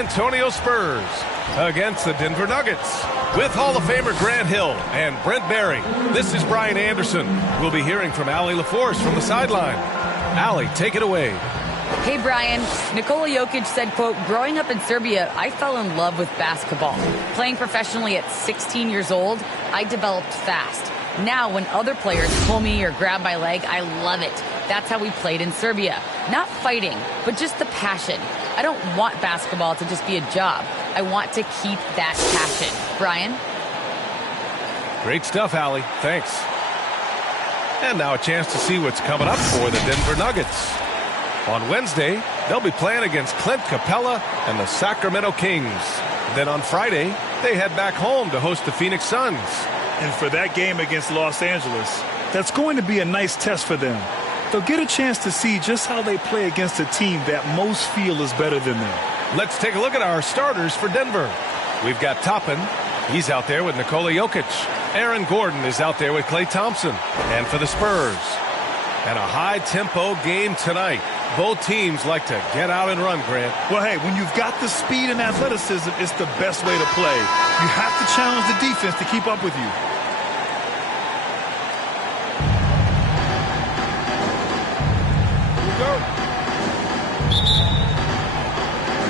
Antonio Spurs against the Denver Nuggets. With Hall of Famer Grant Hill and Brent Barry, this is Brian Anderson. We'll be hearing from Allie LaForce from the sideline. Allie, take it away. Hey, Brian. Nikola Jokic said, quote, growing up in Serbia, I fell in love with basketball. Playing professionally at 16 years old, I developed fast. Now, when other players pull me or grab my leg, I love it. That's how we played in Serbia. Not fighting, but just the passion. I don't want basketball to just be a job. I want to keep that passion. Brian? Great stuff, Allie. Thanks. And now a chance to see what's coming up for the Denver Nuggets. On Wednesday, they'll be playing against Clint Capella and the Sacramento Kings. Then on Friday, they head back home to host the Phoenix Suns. And for that game against Los Angeles, that's going to be a nice test for them. They'll get a chance to see just how they play against a team that most feel is better than them. Let's take a look at our starters for Denver. We've got Toppin. He's out there with Nikola Jokic. Aaron Gordon is out there with Klay Thompson. And for the Spurs, and a high-tempo game tonight. Both teams like to get out and run, Grant. Well, hey, when you've got the speed and athleticism, it's the best way to play. You have to challenge the defense to keep up with you.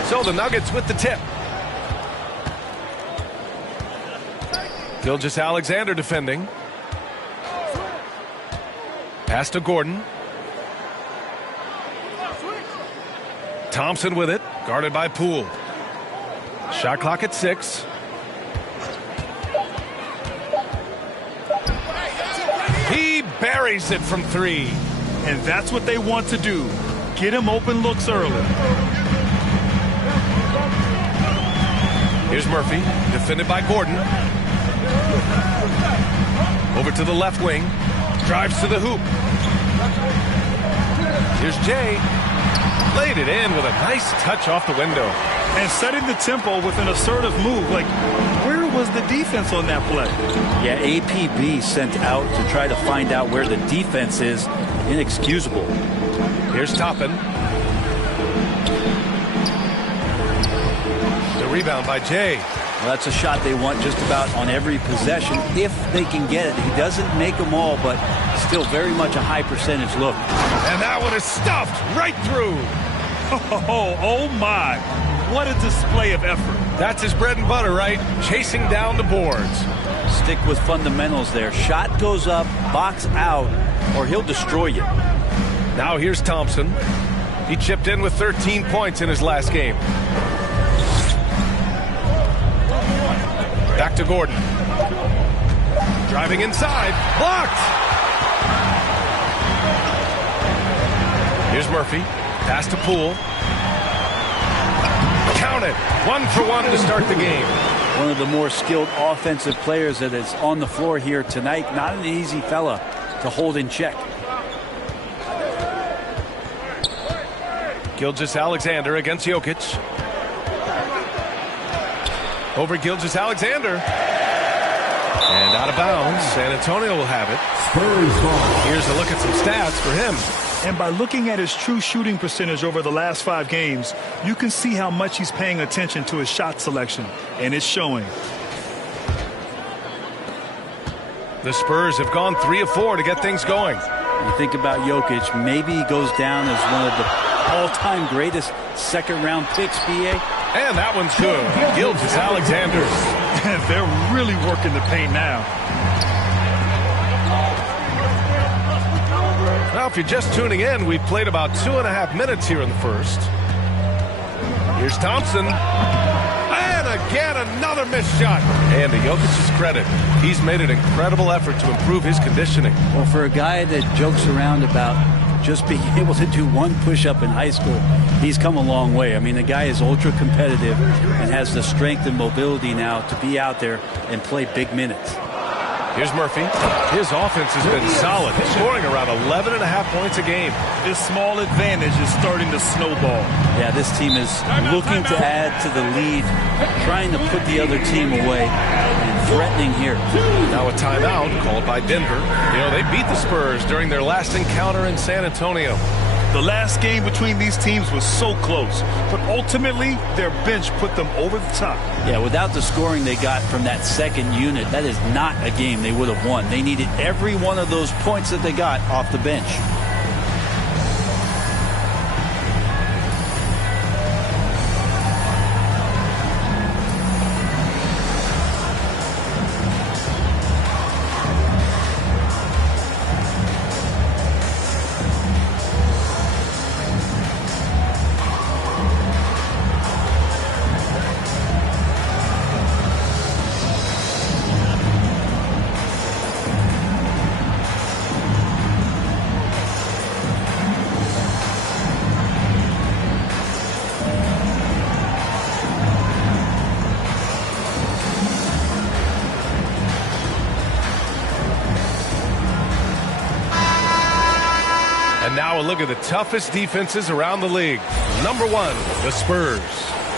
So the Nuggets with the tip. Gilgeous-Alexander defending. Pass to Gordon. Thompson with it, guarded by Poole. Shot clock at 6. He buries it from 3. And that's what they want to do. Get him open looks early. Here's Murphy, defended by Gordon. Over to the left wing. Drives to the hoop. Here's Jay. Laid it in with a nice touch off the window. And setting the tempo with an assertive move. Like, where was the defense on that play? Yeah, APB sent out to try to find out where the defense is. Inexcusable. Here's Toppin. The rebound by Jay. Well, that's a shot they want just about on every possession if they can get it. He doesn't make them all, but still very much a high percentage look. And that one is stuffed right through. Oh my. What a display of effort. That's his bread and butter, right? Chasing down the boards. Stick with fundamentals there. Shot goes up, box out, or he'll destroy you. Now here's Thompson. He chipped in with 13 points in his last game. Back to Gordon. Driving inside. Blocked. Here's Murphy. Pass to Poole. Count it. 1 for 1 to start the game. One of the more skilled offensive players that is on the floor here tonight. Not an easy fella to hold in check. Gilgeous-Alexander against Jokic. Over Gilgeous-Alexander. And out of bounds. San Antonio will have it. Here's a look at some stats for him. And by looking at his true shooting percentage over the last 5 games, you can see how much he's paying attention to his shot selection. And it's showing. The Spurs have gone 3 of 4 to get things going. You think about Jokic, maybe he goes down as one of the all-time greatest second-round picks, BA. And that one's good. Gilgeous-Alexander. And they're really working the paint now. Now, if you're just tuning in, we've played about 2.5 minutes here in the first. Here's Thompson. And again, another missed shot. And to Jokic's credit, he's made an incredible effort to improve his conditioning. Well, for a guy that jokes around about just being able to do 1 push-up in high school, he's come a long way. I mean, the guy is ultra-competitive and has the strength and mobility now to be out there and play big minutes. Here's Murphy. His offense has been solid, scoring around 11.5 points a game. This small advantage is starting to snowball. Yeah, this team is looking to add to the lead, trying to put the other team away, and threatening here. Now a timeout called by Denver. You know, they beat the Spurs during their last encounter in San Antonio. The last game between these teams was so close, but ultimately their bench put them over the top. Yeah, without the scoring they got from that second unit, that is not a game they would have won. They needed every one of those points that they got off the bench. And now a look at the toughest defenses around the league. Number 1, the Spurs.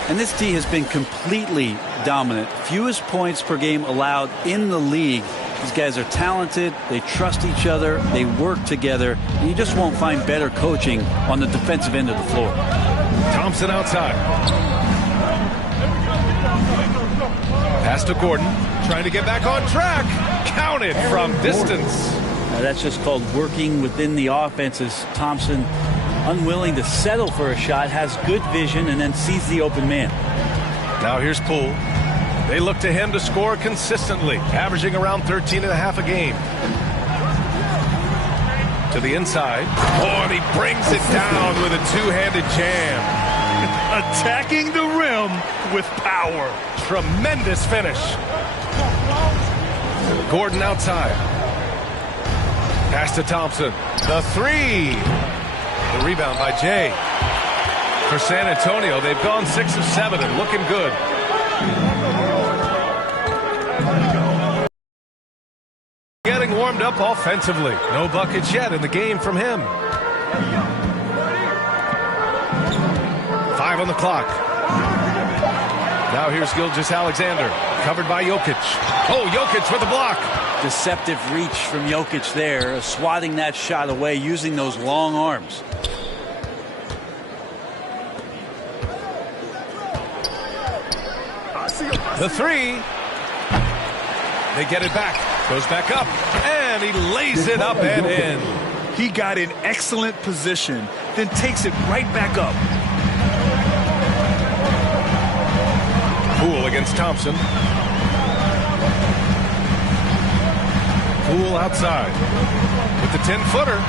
And this team has been completely dominant. Fewest points per game allowed in the league. These guys are talented. They trust each other. They work together. And you just won't find better coaching on the defensive end of the floor. Thompson outside. Pass to Gordon. Trying to get back on track. Counted from distance. Now that's just called working within the offense, as Thompson, unwilling to settle for a shot, has good vision and then sees the open man. Now here's Poole. They look to him to score consistently, averaging around 13.5 a game. To the inside. Oh, and he brings it down with a two-handed jam. Attacking the rim with power. Tremendous finish. Gordon outside. Pass to Thompson. The three. The rebound by Jay. For San Antonio, they've gone 6 of 7 and looking good. Getting warmed up offensively. No buckets yet in the game from him. 5 on the clock. Now here's Gilgeous-Alexander. Covered by Jokic. Oh, Jokic with the block. Deceptive reach from Jokic there, swatting that shot away using those long arms. The three. They get it back. Goes back up. And he lays it up and in. He got in excellent position, then takes it right back up. Poole against Thompson. Poole outside with the 10-footer.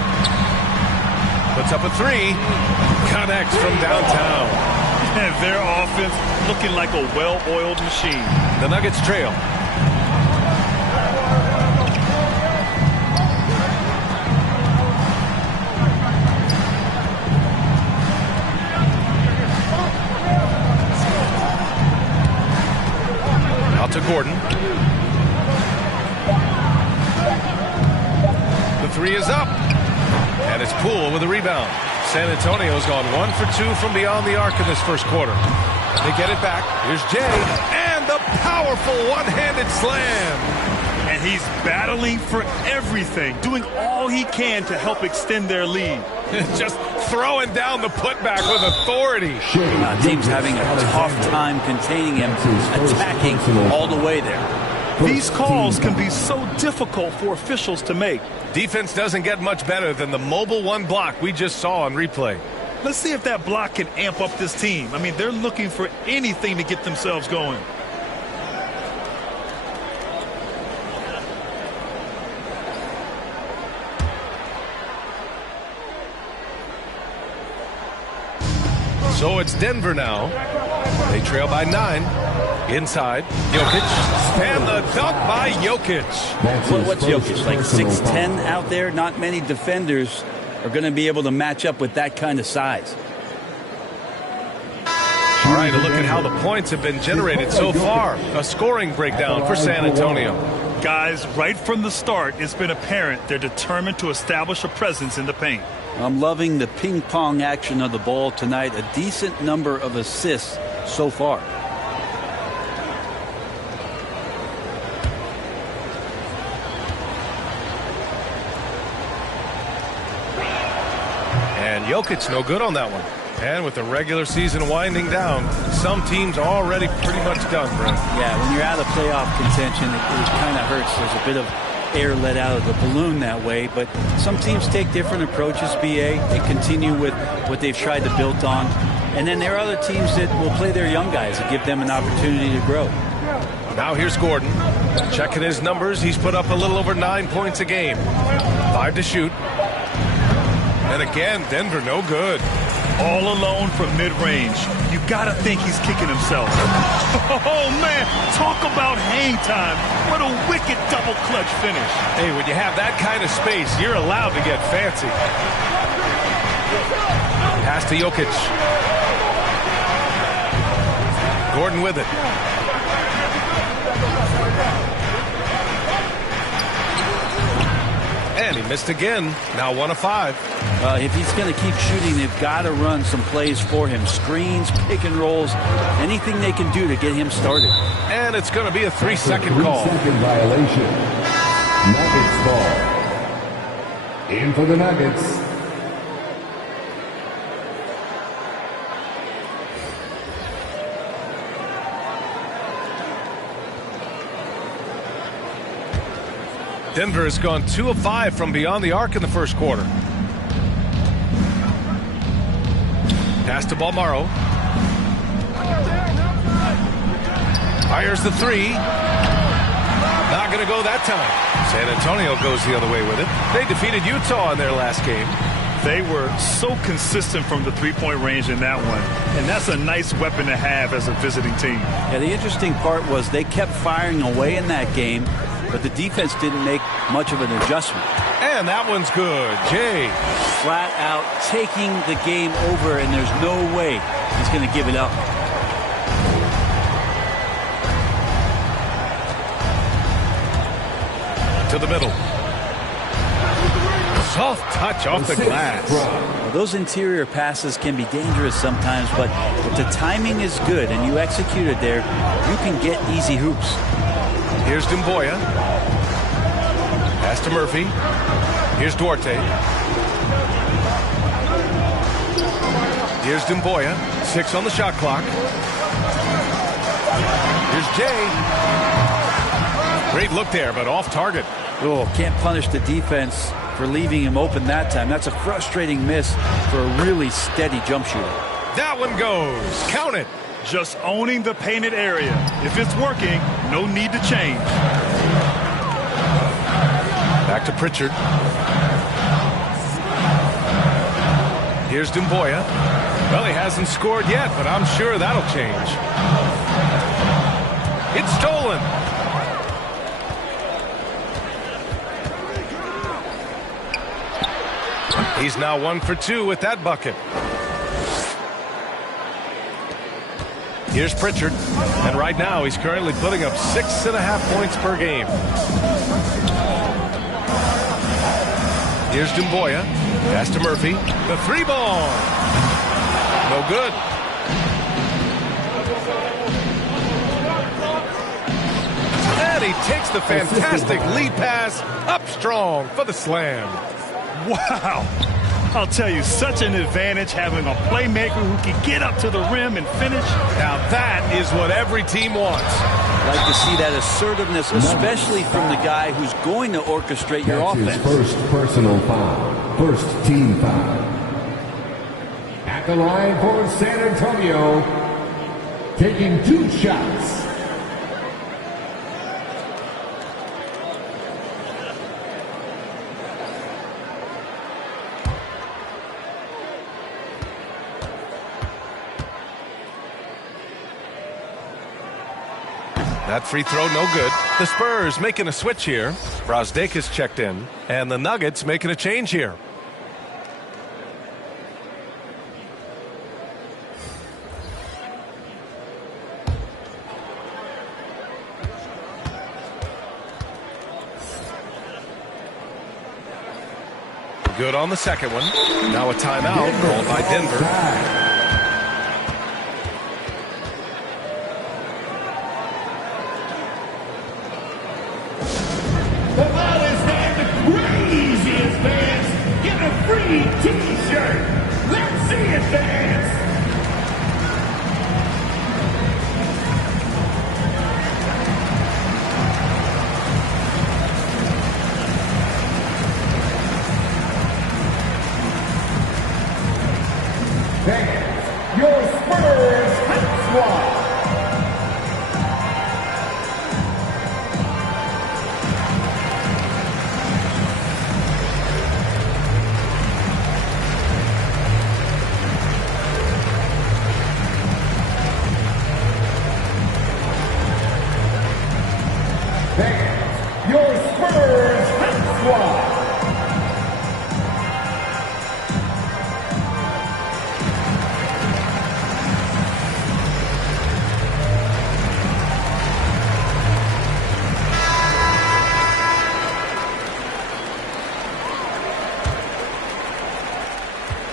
Puts up a three. Connects from downtown. And their offense looking like a well-oiled machine. The Nuggets trail. Out to Gordon. The three is up. And it's Poole with a rebound. San Antonio's gone 1 for 2 from beyond the arc in this first quarter. They get it back. Here's Jay. And the powerful one-handed slam. And he's battling for everything, doing all he can to help extend their lead. Just throwing down the putback with authority. Team's having a tough time containing him, attacking all the way there. These calls can be so difficult for officials to make. Defense doesn't get much better than the mobile one block we just saw on replay. Let's see if that block can amp up this team. I mean, they're looking for anything to get themselves going. So it's Denver now. They trail by 9. Inside, Jokic. And the dunk by Jokic. What's Jokic, like 6'10" out there? Not many defenders are going to be able to match up with that kind of size. All right, a look at how the points have been generated so far. A scoring breakdown for San Antonio. Guys, right from the start, it's been apparent they're determined to establish a presence in the paint. I'm loving the ping-pong action of the ball tonight. A decent number of assists so far. And Jokic no good on that one. And with the regular season winding down, some teams are already pretty much done, Brent. Yeah, when you're out of playoff contention, it kind of hurts. There's a bit of air let out of the balloon that way. But some teams take different approaches, BA. They continue with what they've tried to build on. And then there are other teams that will play their young guys and give them an opportunity to grow. Now here's Gordon. Checking his numbers. He's put up a little over 9 points a game. 5 to shoot. And again, Denver no good. All alone from mid-range. You got to think he's kicking himself. Oh, man. Talk about hang time. What a wicked double clutch finish. Hey, when you have that kind of space, you're allowed to get fancy. Pass to Jokic. Gordon with it. And he missed again. Now 1 of 5. If he's going to keep shooting, they've got to run some plays for him. Screens, pick and rolls, anything they can do to get him started. And it's going to be a 3-second call. 3-second violation. Nuggets ball. In for the Nuggets. Denver has gone 2 of 5 from beyond the arc in the first quarter. Pass to Balmaro. Fires the 3. Not going to go that time. San Antonio goes the other way with it. They defeated Utah in their last game. They were so consistent from the three-point range in that one. And that's a nice weapon to have as a visiting team. Yeah, the interesting part was they kept firing away in that game, but the defense didn't make much of an adjustment. And that one's good. Jay. Flat out taking the game over, and there's no way he's going to give it up. To the middle. Soft touch off the glass. Well, those interior passes can be dangerous sometimes, but if the timing is good and you execute it there, you can get easy hoops. Here's Dumboya. Pass to Murphy. Here's Duarte. Here's Dumboya. 6 on the shot clock. Here's Jay. Great look there, but off target. Oh, can't punish the defense for leaving him open that time. That's a frustrating miss for a really steady jump shooter. That one goes. Count it. Just owning the painted area. If it's working, no need to change. Back to Pritchard. Here's Dumboya. Well, he hasn't scored yet, but I'm sure that'll change. It's stolen. He's now 1 for 2 with that bucket. Here's Pritchard, and right now he's currently putting up 6.5 points per game. Here's Dumboya. Pass to Murphy. The 3-ball. No good. And he takes the fantastic lead pass up strong for the slam. Wow. I'll tell you, such an advantage having a playmaker who can get up to the rim and finish. Now that is what every team wants. I'd like to see that assertiveness, especially from the guy who's going to orchestrate your offense. His first personal foul. First team foul. At the line for San Antonio, taking 2 shots. That free throw, no good. The Spurs making a switch here. Brozdeikis checked in. And the Nuggets making a change here. Good on the second one. Now a timeout called by Denver. The loudest and the craziest fans get a free t-shirt. Fans, your Spurs hit squad.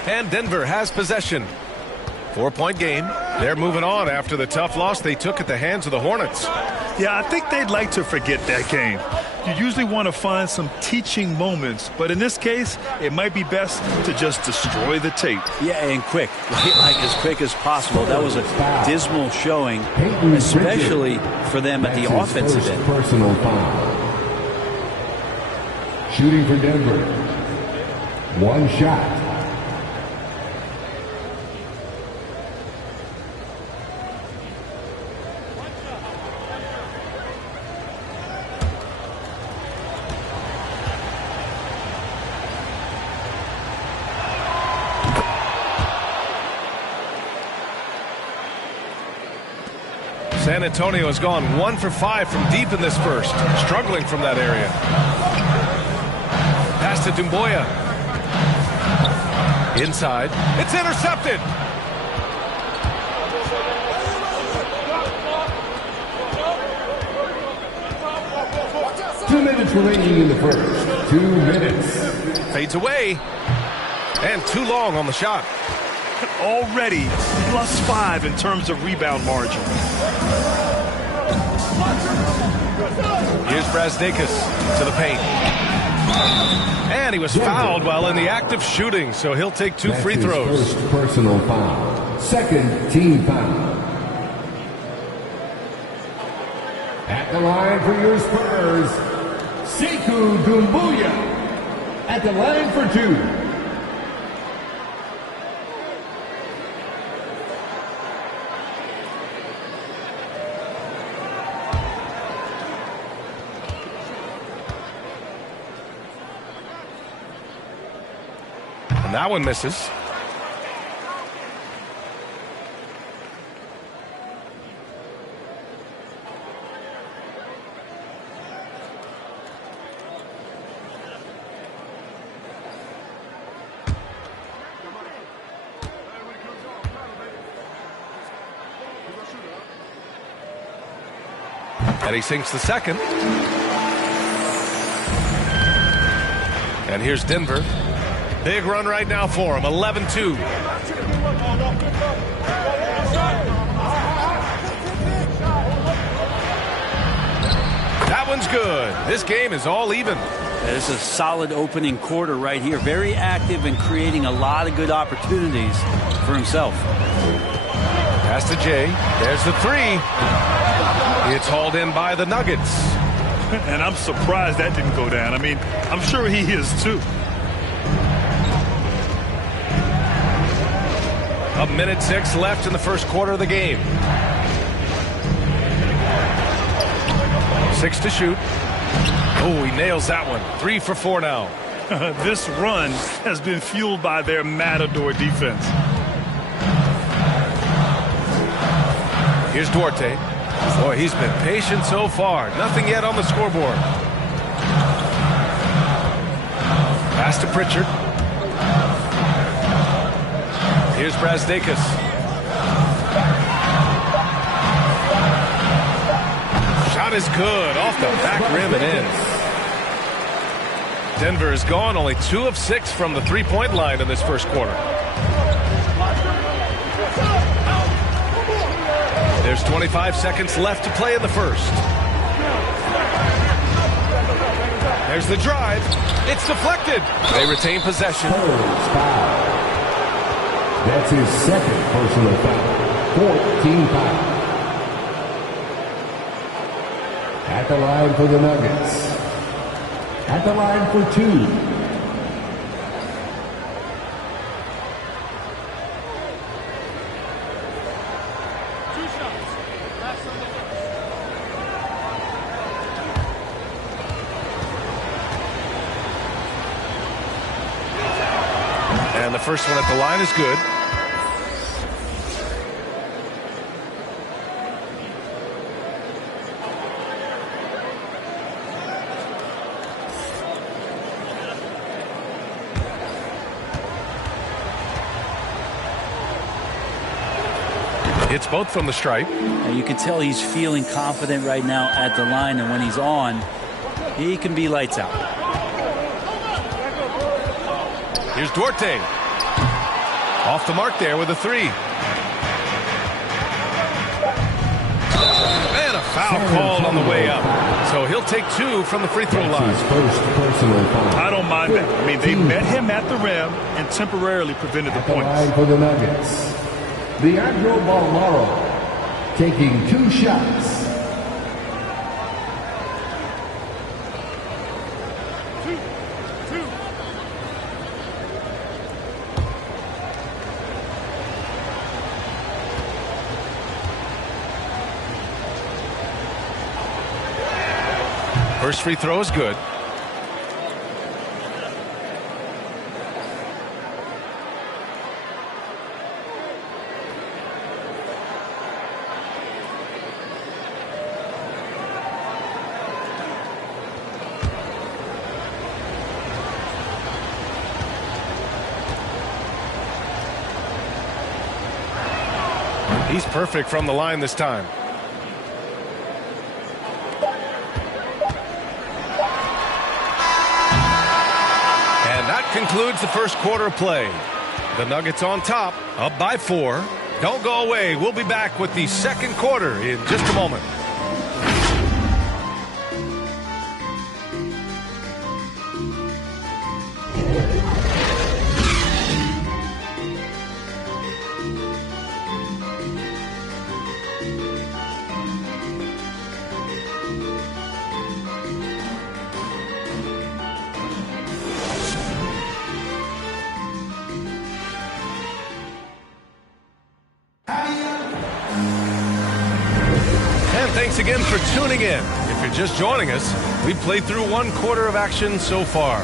And Denver has possession. 4-point game. They're moving on after the tough loss they took at the hands of the Hornets. Yeah, I think they'd like to forget that game. You usually want to find some teaching moments, but in this case, it might be best to just destroy the tape. Yeah, and quick, like as quick as possible. That was a dismal showing, especially for them at the offensive end. Personal foul. Shooting for Denver. One shot. San Antonio has gone 1 for 5 from deep in this first, struggling from that area. Pass to Doumbouya. Inside. It's intercepted. 2 minutes remaining in the first. 2 minutes. Fades away. And too long on the shot. Already +5 in terms of rebound margin. Here's Brazdakis to the paint. And he was fouled while in the act of shooting, so he'll take 2 free throws. First personal foul. Second team foul. At the line for your Spurs, Sekou Doumbouya. At the line for 2. And that one misses. And he sinks the second. And here's Denver. Big run right now for him, 11-2. That one's good. This game is all even. This is a solid opening quarter right here. Very active and creating a lot of good opportunities for himself. Pass to Jay. There's the 3. It's hauled in by the Nuggets. And I'm surprised that didn't go down. I mean, I'm sure he is too. A minute 6 left in the first quarter of the game. 6 to shoot. Oh, he nails that one. 3 for 4 now. This run has been fueled by their Matador defense. Here's Duarte. Boy, he's been patient so far. Nothing yet on the scoreboard. Pass to Pritchard. Here's Brazdakis. Shot is good. Off the back rim and in. Denver is gone only 2 of 6 from the 3-point line in this first quarter. There's 25 seconds left to play in the first. There's the drive. It's deflected. They retain possession. That's his second personal foul. 14 foul. At the line for the Nuggets. At the line for 2. And the first one at the line is good. Hits both from the stripe. And you can tell he's feeling confident right now at the line, and when he's on, he can be lights out. Here's Duarte. Off the mark there with a 3. And a foul called on the way up. So he'll take 2 from the free throw line. I don't mind that. I mean, they met him at the rim and temporarily prevented the points. For the Nuggets, Leandro Balmaro taking 2 shots. First free throw is good. He's perfect from the line this time. Concludes the first quarter of play. The Nuggets on top, up by 4. Don't go away. We'll be back with the second quarter in just a moment. Thanks again for tuning in. If you're just joining us, we've played through 1 quarter of action so far.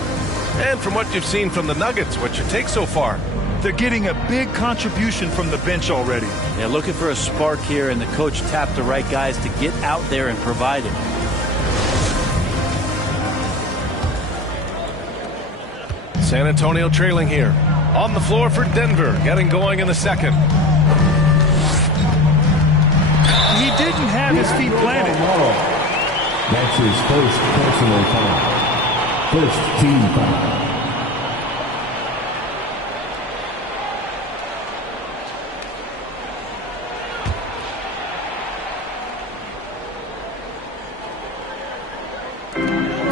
And from what you've seen from the Nuggets, what's your take so far? They're getting a big contribution from the bench already. Yeah, looking for a spark here, and the coach tapped the right guys to get out there and provide it. San Antonio trailing here. On the floor for Denver, getting going in the second. He didn't have his feet planted. That's his first personal foul. First team foul.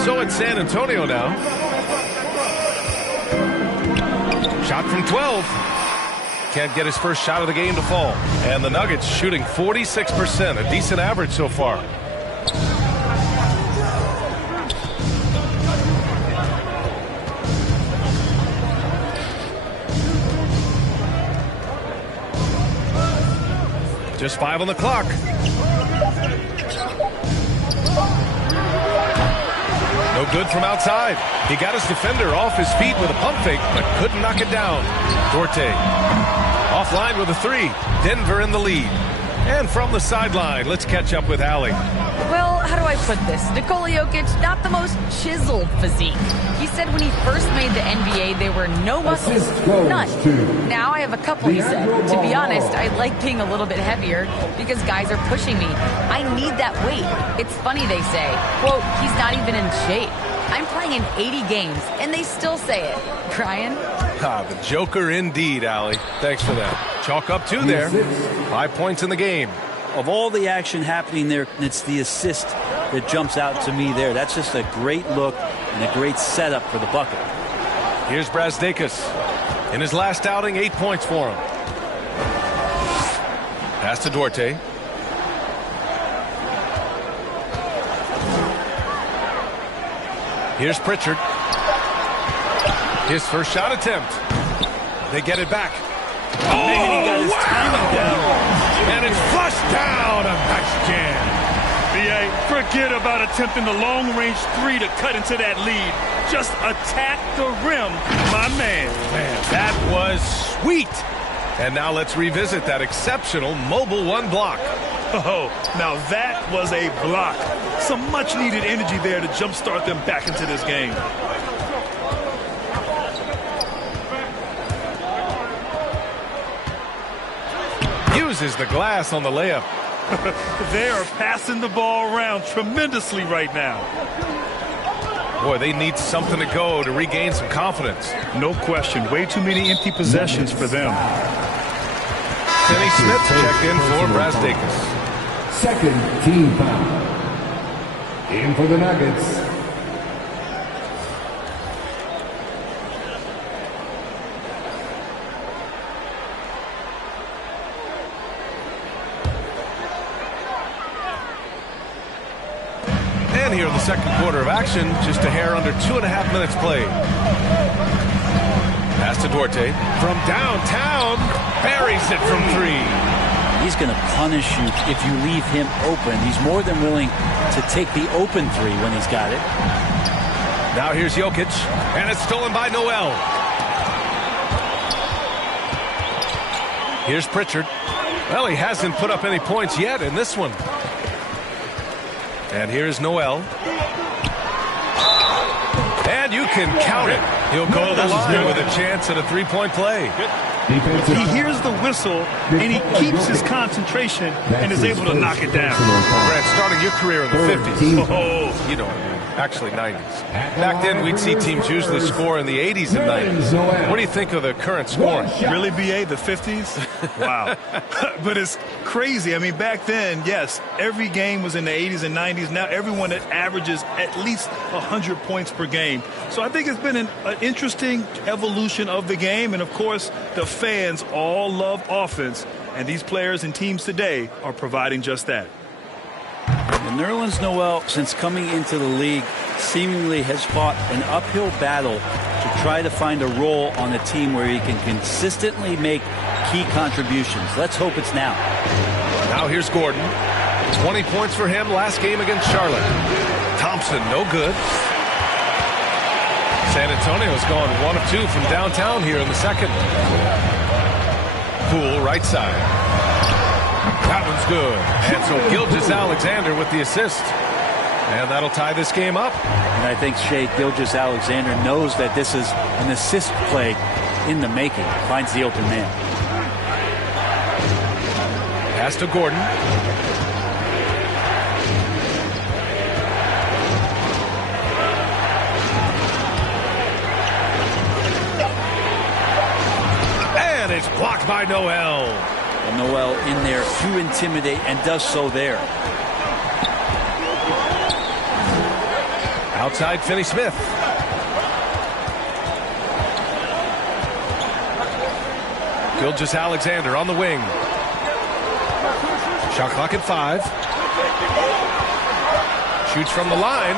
So it's San Antonio now. Shot from 12. Can't get his first shot of the game to fall. And the Nuggets shooting 46%, a decent average so far. Just 5 on the clock. No good from outside. He got his defender off his feet with a pump fake, but couldn't knock it down. Duarte offline with a 3. Denver in the lead. And from the sideline, let's catch up with Allie. Well, how do I put this? Nikola Jokic, not the most chiseled physique. He said when he first made the NBA, there were no muscles, none. Now I have a couple, he said. To be honest, I like being a little bit heavier because guys are pushing me. I need that weight. It's funny they say, quote, he's not even in shape. I'm playing in 80 games, and they still say it. Brian? The Joker indeed, Allie. Thanks for that. Chalk up 2 there. 5 points in the game. Of all the action happening there, it's the assist that jumps out to me there. That's just a great look and a great setup for the bucket. Here's Brazdeikis. In his last outing, 8 points for him. Pass to Duarte. Here's Pritchard. His first shot attempt. They get it back. Oh, he got his timing down. And it's flushed down. A nice jam. B.A., forget about attempting the long-range 3 to cut into that lead. Just attack the rim, my man. Man, that was sweet. And now let's revisit that exceptional mobile 1 block. Oh, now that was a block. Some much-needed energy there to jumpstart them back into this game. uses the glass on the layup. They are passing the ball around tremendously right now. Boy, they need something to go to regain some confidence. No question. Way too many empty possessions for them. Finney Smith checked in for Brazdakis. Second team foul. In for the Nuggets. And here in the second quarter of action, just a hair under 2.5 minutes played. Pass to Duarte from downtown, buries it from 3. He's going to punish you if you leave him open. He's more than willing to take the open 3 when he's got it. Now here's Jokic, and it's stolen by Noel. Here's Pritchard. Well, he hasn't put up any points yet in this one. And here's Noel. And you can count it. He'll go to the line with a chance at a 3-point play. He hears the whistle, and he keeps his concentration and is able to knock it down. Brad, starting your career in the 50s. Oh, you know, actually 90s. Back then, we'd see teams usually score in the 80s and 90s. What do you think of the current scoring? Really, BA, the 50s? Wow. But it's crazy. I mean, back then, yes, every game was in the 80s and 90s. Now everyone that averages at least 100 points per game. So I think it's been an interesting evolution of the game. And, of course, the fans all love offense. And these players and teams today are providing just that. And Nerlens Noel, since coming into the league, seemingly has fought an uphill battle to try to find a role on a team where he can consistently make key contributions. Let's hope it's now. Now here's Gordon. 20 points for him last game against Charlotte. Thompson, no good. San Antonio's gone 1 of 2 from downtown here in the second. Poole, right side. That one's good. And so Gilgeous-Alexander with the assist. And that'll tie this game up. And I think Shea Gilgeous-Alexander knows that this is an assist play in the making. Finds the open man. Pass to Gordon. And it's blocked by Noel. And Noel in there to intimidate and does so there. Outside Finney Smith. Gilgeous-Alexander on the wing. Shot clock at 5. Shoots from the line.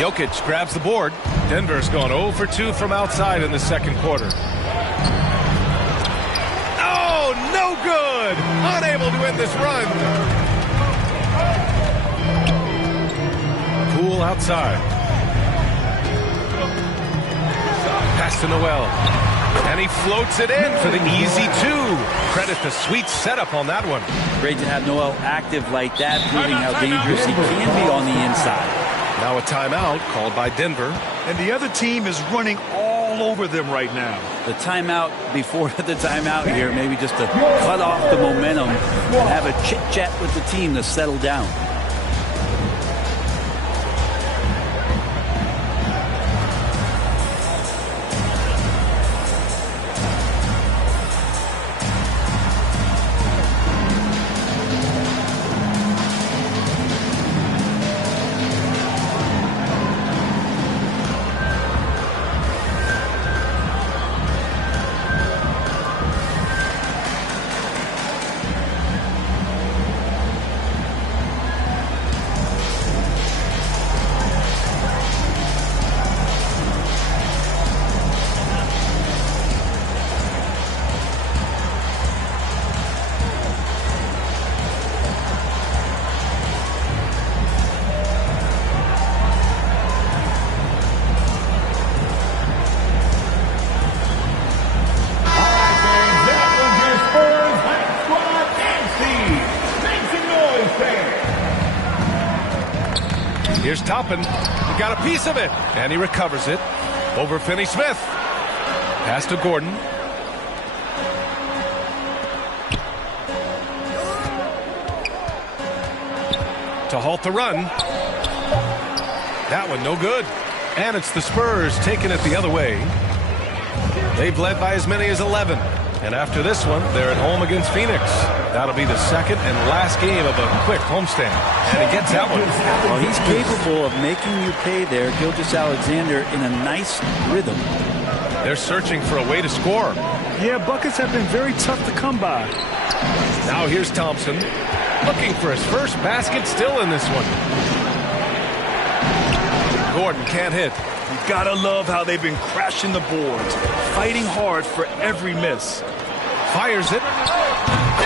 Jokic grabs the board. Denver's gone 0 for 2 from outside in the second quarter. Oh, no good! Unable to win this run. Poole outside. Pass to Noel. And he floats it in for the easy 2. Credit the sweet setup on that one. Great to have Noel active like that, proving how dangerous he can be on the inside. Now a timeout called by Denver. And the other team is running all over them right now. The timeout before the timeout here, maybe just to cut off the momentum and have a chit-chat with the team to settle down. Here's Toppin. He got a piece of it, and he recovers it over Finney Smith. Pass to Gordon. to halt the run. That one no good. And it's the Spurs taking it the other way. They've led by as many as 11. And after this one, they're at home against Phoenix. That'll be the second and last game of a quick homestand. And he gets that one. Well, he's capable of making you pay there, Gilgeous-Alexander, in a nice rhythm. They're searching for a way to score. Yeah, buckets have been very tough to come by. Now here's Thompson, looking for his first basket, still in this one. Gordon can't hit. You gotta love how they've been crashing the boards, fighting hard for every miss. Fires it.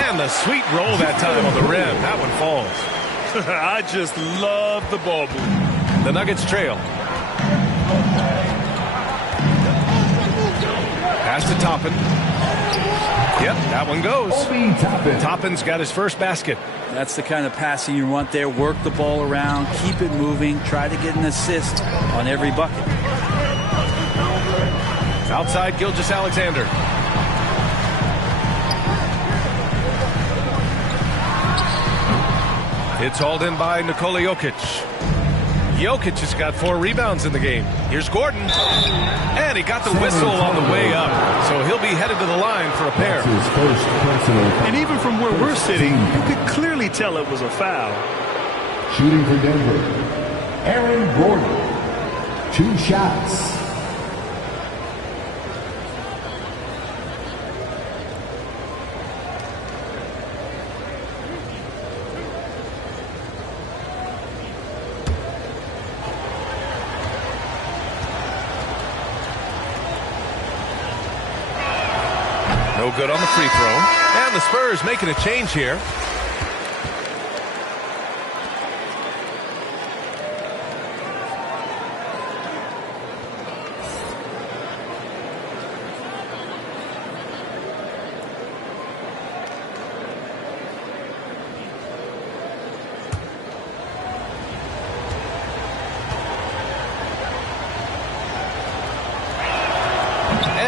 And the sweet roll that time on the rim. That one falls. I just love the ball movement. The Nuggets trail. Pass to Toppin. Yep, that one goes. Toppin's got his first basket. That's the kind of passing you want there. Work the ball around, keep it moving, try to get an assist on every bucket. Outside Gilgeous-Alexander. It's hauled in by Nikola Jokic. Jokic has got 4 rebounds in the game. Here's Gordon. And he got the whistle on the way up. So he'll be headed to the line for a pair. And even from where we're sitting, you could clearly tell it was a foul. Shooting for Denver, Aaron Gordon. 2 shots. No good on the free throw. And the Spurs making a change here.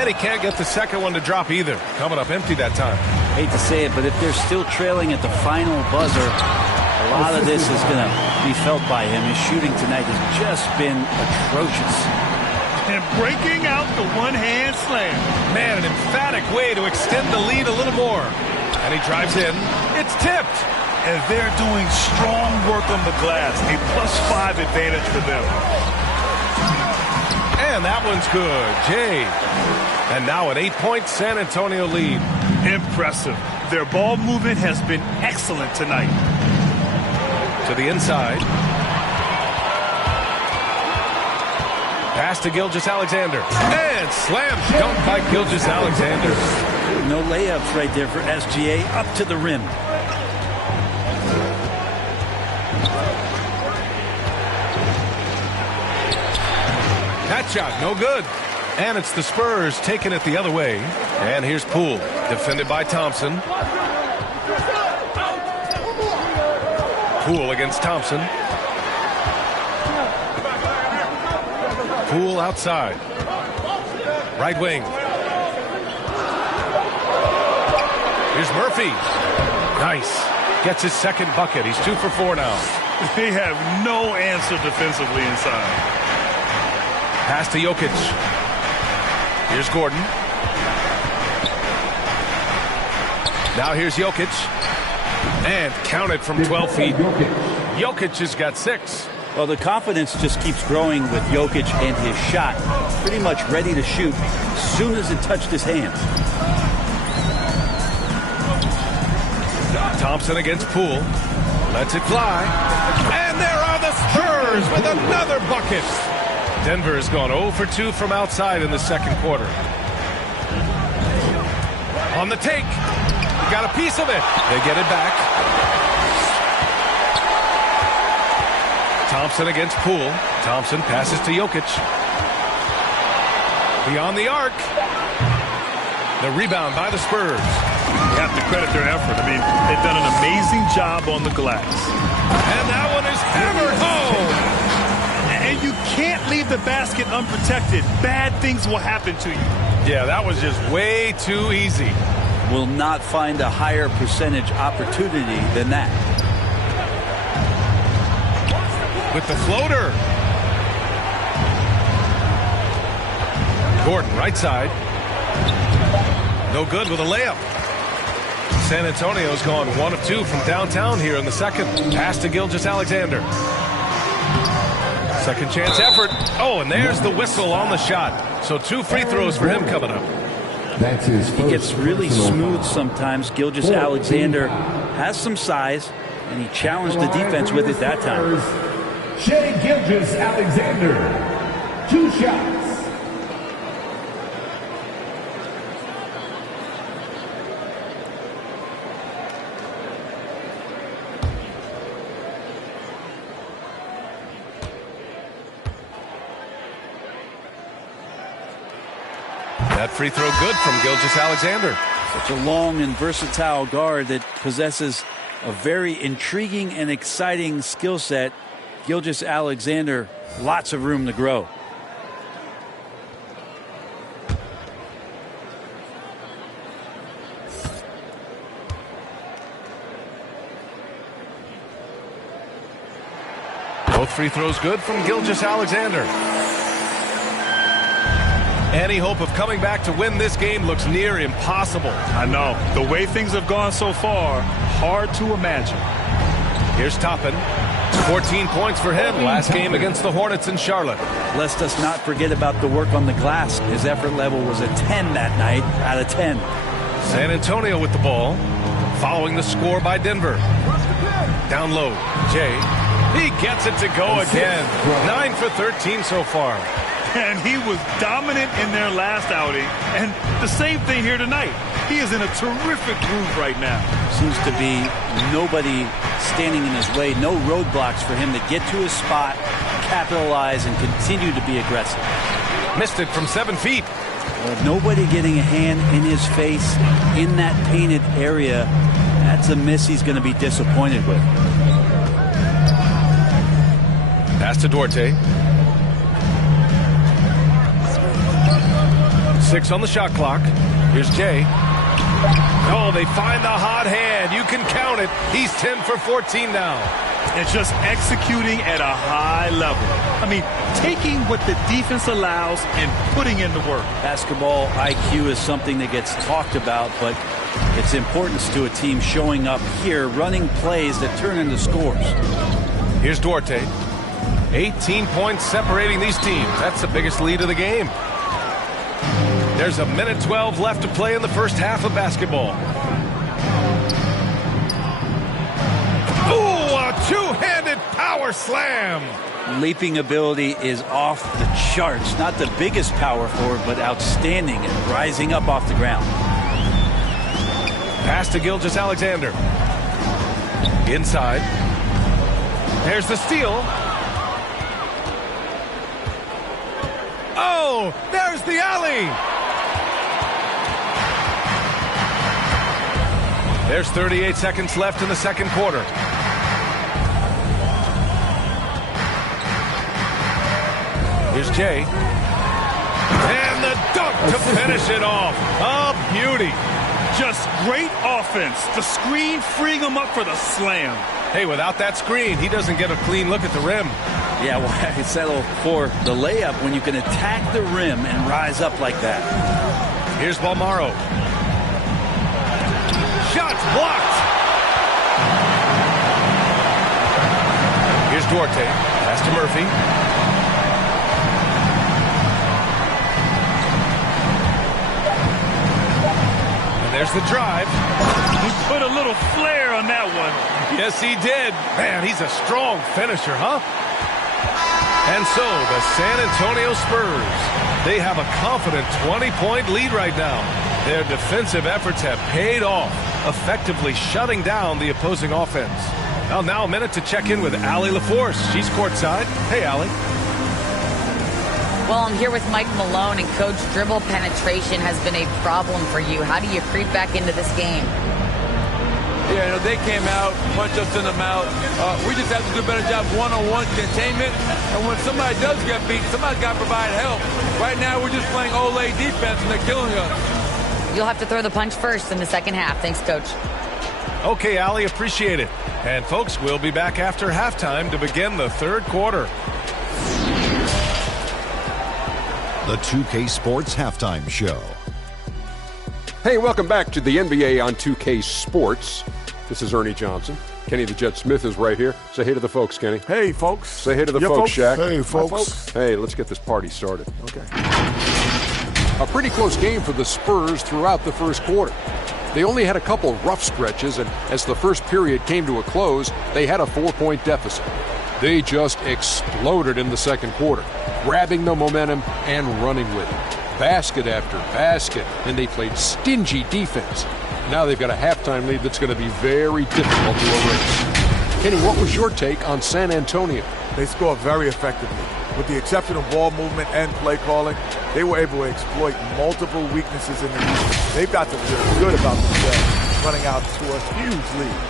He can't get the second one to drop either. Coming up empty that time. Hate to say it, but if they're still trailing at the final buzzer, a lot of this is going to be felt by him. His shooting tonight has just been atrocious. And breaking out the one-hand slam. Man, an emphatic way to extend the lead a little more. And he drives in. It's tipped. And they're doing strong work on the glass. A +5 advantage for them. And that one's good. Jay. And now an 8-point San Antonio lead. Impressive. Their ball movement has been excellent tonight. To the inside. Pass to Gilgeous-Alexander. And slam dunk by Gilgeous-Alexander. No layups right there for SGA. Up to the rim. That shot, no good. And it's the Spurs taking it the other way. And here's Poole, defended by Thompson. Poole against Thompson. Poole outside. Right wing. Here's Murphy. Nice. Gets his second bucket. He's 2 for 4 now. They have no answer defensively inside. Pass to Jokic. Here's Gordon. Now here's Jokic. And counted from 12 feet. Jokic has got 6. Well, the confidence just keeps growing with Jokic and his shot. Pretty much ready to shoot as soon as it touched his hands. Thompson against Poole. Lets it fly. And there are the Spurs with another bucket. Denver has gone 0 for 2 from outside in the second quarter. On the take. He got a piece of it. They get it back. Thompson against Poole. Thompson passes to Jokic. Beyond the arc. The rebound by the Spurs. You have to credit their effort. I mean, they've done an amazing job on the glass. And that one is hammered home. And you can't leave the basket unprotected. Bad things will happen to you. Yeah, that was just way too easy. Will not find a higher percentage opportunity than that. with the floater. Gordon, right side. No good with a layup. San Antonio's gone 1 of 2 from downtown here in the second. Pass to Gilgeous-Alexander. Second chance effort. Oh, and there's the whistle on the shot. So 2 free throws for him coming up. That's his He gets really smooth sometimes. Gilgeous-Alexander has some size, and he challenged the defense with it that time. Shea Gilgeous-Alexander, 2 shots. That free throw good from Gilgeous-Alexander. Such a long and versatile guard that possesses a very intriguing and exciting skill set. Gilgeous-Alexander, lots of room to grow. Both free throws good from Gilgeous-Alexander. Any hope of coming back to win this game looks near impossible. I know. The way things have gone so far, hard to imagine. Here's Toppin. 14 points for him last game against the Hornets in Charlotte. Let us not forget about the work on the glass. His effort level was a 10 that night out of 10. San Antonio with the ball, following the score by Denver. Down low, Jay. He gets it to go again. 9 for 13 so far. And he was dominant in their last outing. And the same thing here tonight. He is in a terrific groove right now. Seems to be nobody standing in his way. No roadblocks for him to get to his spot, capitalize, and continue to be aggressive. Missed it from 7 feet. Well, nobody getting a hand in his face in that painted area. That's a miss he's going to be disappointed with. Pass to Duarte. 6 on the shot clock. Here's Jay. Oh, they find the hot hand. You can count it. He's 10 for 14 now. And just executing at a high level. I mean, taking what the defense allows and putting in the work. Basketball IQ is something that gets talked about, but its importance to a team showing up here, running plays that turn into scores. Here's Duarte. 18 points separating these teams. That's the biggest lead of the game. There's a minute 12 left to play in the first half of basketball. Ooh, a two-handed power slam. Leaping ability is off the charts. Not the biggest power forward, but outstanding and rising up off the ground. Pass to Gilgeous-Alexander. Inside. There's the steal. Oh, there's the alley. There's 38 seconds left in the second quarter. Here's Jay. And the dunk to finish it off. A beauty. Just great offense. The screen freeing him up for the slam. Hey, without that screen, he doesn't get a clean look at the rim. Yeah, why settle for the layup when you can attack the rim and rise up like that? Here's Balmaro. Shots blocked. Here's Duarte. Pass to Murphy. And there's the drive. He put a little flair on that one. Yes, he did. Man, he's a strong finisher, huh? And so the San Antonio Spurs, they have a confident 20-point lead right now. Their defensive efforts have paid off, effectively shutting down the opposing offense. Well, now a minute to check in with Allie LaForce. She's courtside. Hey, Allie. Well, I'm here with Mike Malone, and Coach, dribble penetration has been a problem for you. How do you creep back into this game? Yeah, you know, they came out, punched us in the mouth. We just have to do a better job one-on-one containment. And when somebody does get beat, somebody's got to provide help. Right now, we're just playing Olay defense, and they're killing us. You'll have to throw the punch first in the second half. Thanks, Coach. Okay, Allie, appreciate it. And folks, we'll be back after halftime to begin the third quarter. The 2K Sports Halftime Show. Hey, welcome back to the NBA on 2K Sports. This is Ernie Johnson. Kenny the Jet Smith is right here. Say hey to the folks, Kenny. Hey, folks. Say hey to the folks, Shaq. Hey, folks. Hey, let's get this party started. Okay. A pretty close game for the Spurs throughout the first quarter. They only had a couple rough stretches, and as the first period came to a close, they had a 4-point deficit. They just exploded in the second quarter, grabbing the momentum and running with it. Basket after basket, and they played stingy defense. Now they've got a halftime lead that's going to be very difficult to erase. Kenny, what was your take on San Antonio? They scored very effectively. With the exception of ball movement and play calling, they were able to exploit multiple weaknesses in the defense. They've got to feel good about themselves, running out to a huge lead.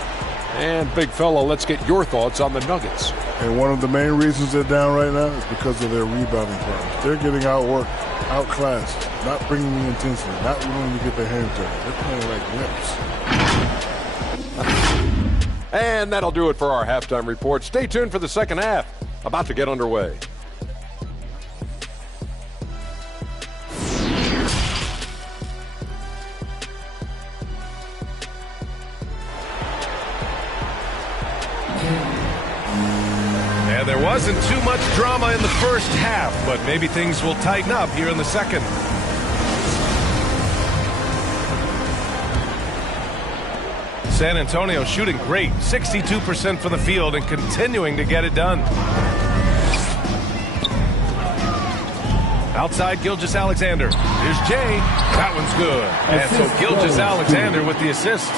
And big fella, let's get your thoughts on the Nuggets. And one of the main reasons they're down right now is because of their rebounding problems. They're getting outworked, outclassed, not bringing the intensity, not willing to get their hands dirty. They're playing like wimps. And that'll do it for our halftime report. Stay tuned for the second half. About to get underway. And there wasn't too much drama in the first half, but maybe things will tighten up here in the second. San Antonio shooting great, 62% from the field and continuing to get it done. Outside Gilgeous-Alexander. Here's Jay. That one's good. And so Gilgeous-Alexander with the assist.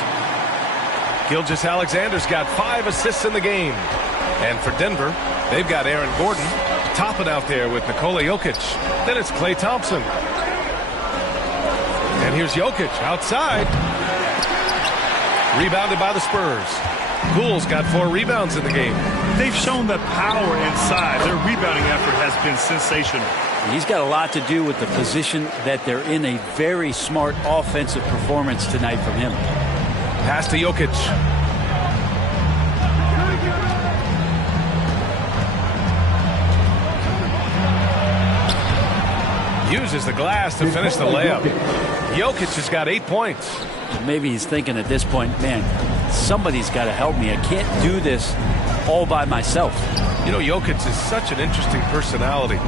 Gilgeous-Alexander's got 5 assists in the game. And for Denver, they've got Aaron Gordon topping out there with Nikola Jokic. Then it's Klay Thompson. And here's Jokic outside. Rebounded by the Spurs. Poole's got 4 rebounds in the game. They've shown the power inside. Their rebounding effort has been sensational. He's got a lot to do with the position that they're in. A very smart offensive performance tonight from him. Pass to Jokic. Uses the glass to finish the layup. Jokic has got 8 points. Maybe he's thinking at this point, man, somebody's got to help me. I can't do this all by myself. You know, Jokic is such an interesting personality.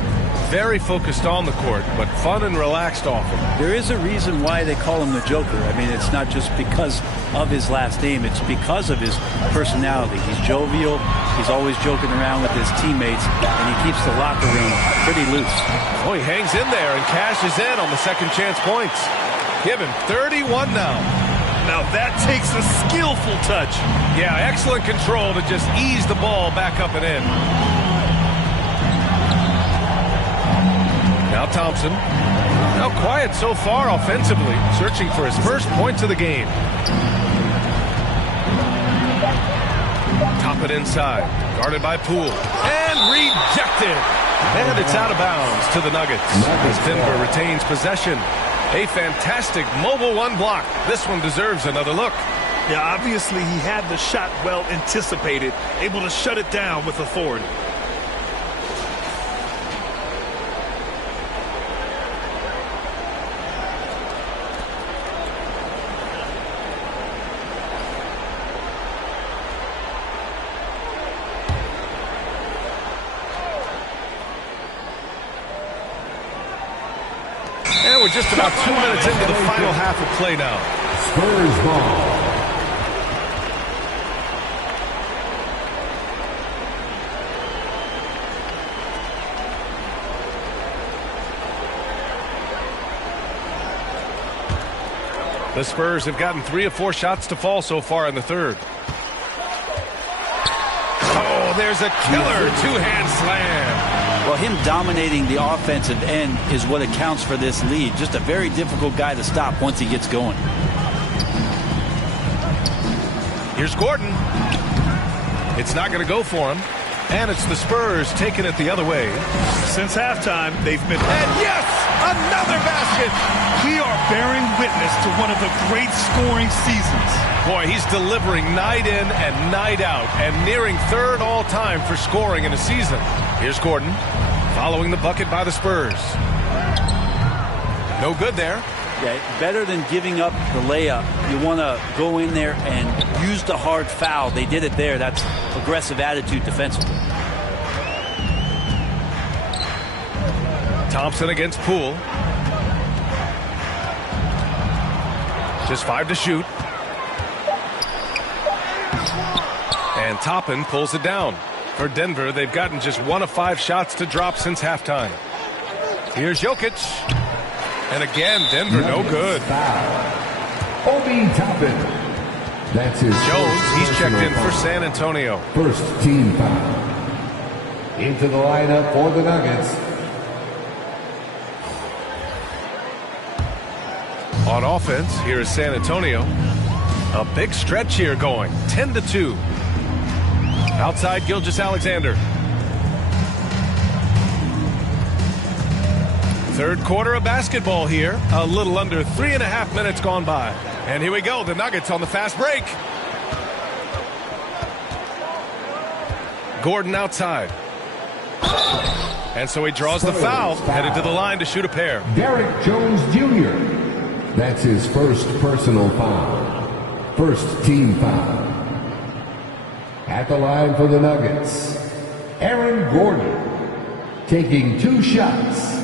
Very focused on the court, but fun and relaxed off him. There is a reason why they call him the Joker. I mean, it's not just because of his last name. It's because of his personality. He's jovial. He's always joking around with his teammates, and he keeps the locker room pretty loose. Oh, he hangs in there and cashes in on the second chance points. Give him 31 now. Now that takes a skillful touch. Yeah, excellent control to just ease the ball back up and in. Now Thompson. Now quiet so far offensively, searching for his first points of the game. Top it inside, guarded by Poole, and rejected. And it's out of bounds to the Nuggets as Denver retains possession. A fantastic mobile one block. This one deserves another look. Yeah, obviously he had the shot well anticipated, able to shut it down with authority. And we're just about 2 minutes into the final half of play now. Spurs ball. The Spurs have gotten 3 of 4 shots to fall so far in the third. Oh, there's a killer two-hand slam. Well, him dominating the offensive end is what accounts for this lead. Just a very difficult guy to stop once he gets going. Here's Gordon. It's not going to go for him. And it's the Spurs taking it the other way. Since halftime, they've been... And yes, another basket. We are bearing witness to one of the great scoring seasons. Boy, he's delivering night in and night out and nearing third all-time for scoring in a season. Here's Gordon following the bucket by the Spurs. No good there. Yeah, better than giving up the layup. You want to go in there and use the hard foul. They did it there. That's aggressive attitude defensively. Thompson against Poole. Just 5 to shoot. And Toppin pulls it down. For Denver, they've gotten just 1 of 5 shots to drop since halftime. Here's Jokic. And again, Denver no good. Obi Toppin. That's his Jones, he's checked in for San Antonio. First team foul. Into the lineup for the Nuggets. On offense, here is San Antonio. A big stretch here going, 10-2. Outside, Gilgeous-Alexander. Third quarter of basketball here. A little under 3.5 minutes gone by. And here we go, the Nuggets on the fast break. Gordon outside. And so he draws the foul, headed to the line to shoot a pair. Derrick Jones Jr. That's his first personal foul. First team foul. At the line for the Nuggets, Aaron Gordon, taking 2 shots.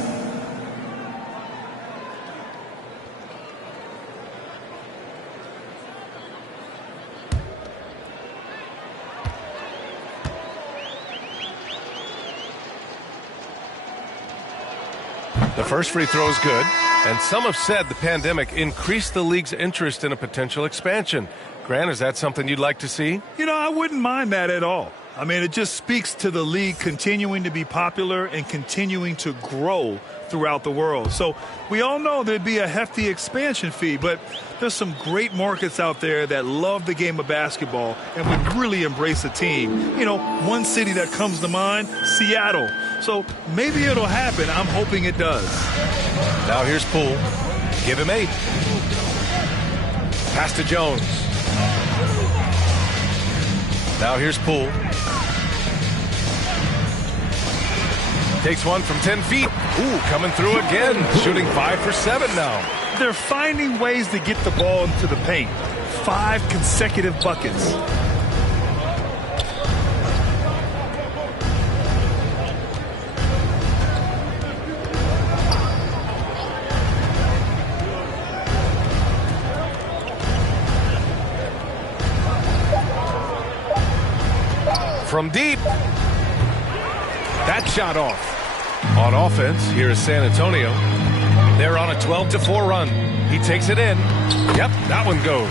The first free throw is good, and some have said the pandemic increased the league's interest in a potential expansion. Grant, is that something you'd like to see? You know, I wouldn't mind that at all. I mean, it just speaks to the league continuing to be popular and continuing to grow throughout the world. So we all know there'd be a hefty expansion fee, but there's some great markets out there that love the game of basketball and would really embrace a team. You know, one city that comes to mind, Seattle. So maybe it'll happen. I'm hoping it does. Now here's Poole. Give him 8. Pass to Jones. Now here's Poole. Takes one from 10 feet. Ooh, coming through again. Shooting 5 for 7 now. They're finding ways to get the ball into the paint. 5 consecutive buckets. From deep. That shot off. On offense, here is San Antonio. They're on a 12-4 run. He takes it in. Yep, that one goes.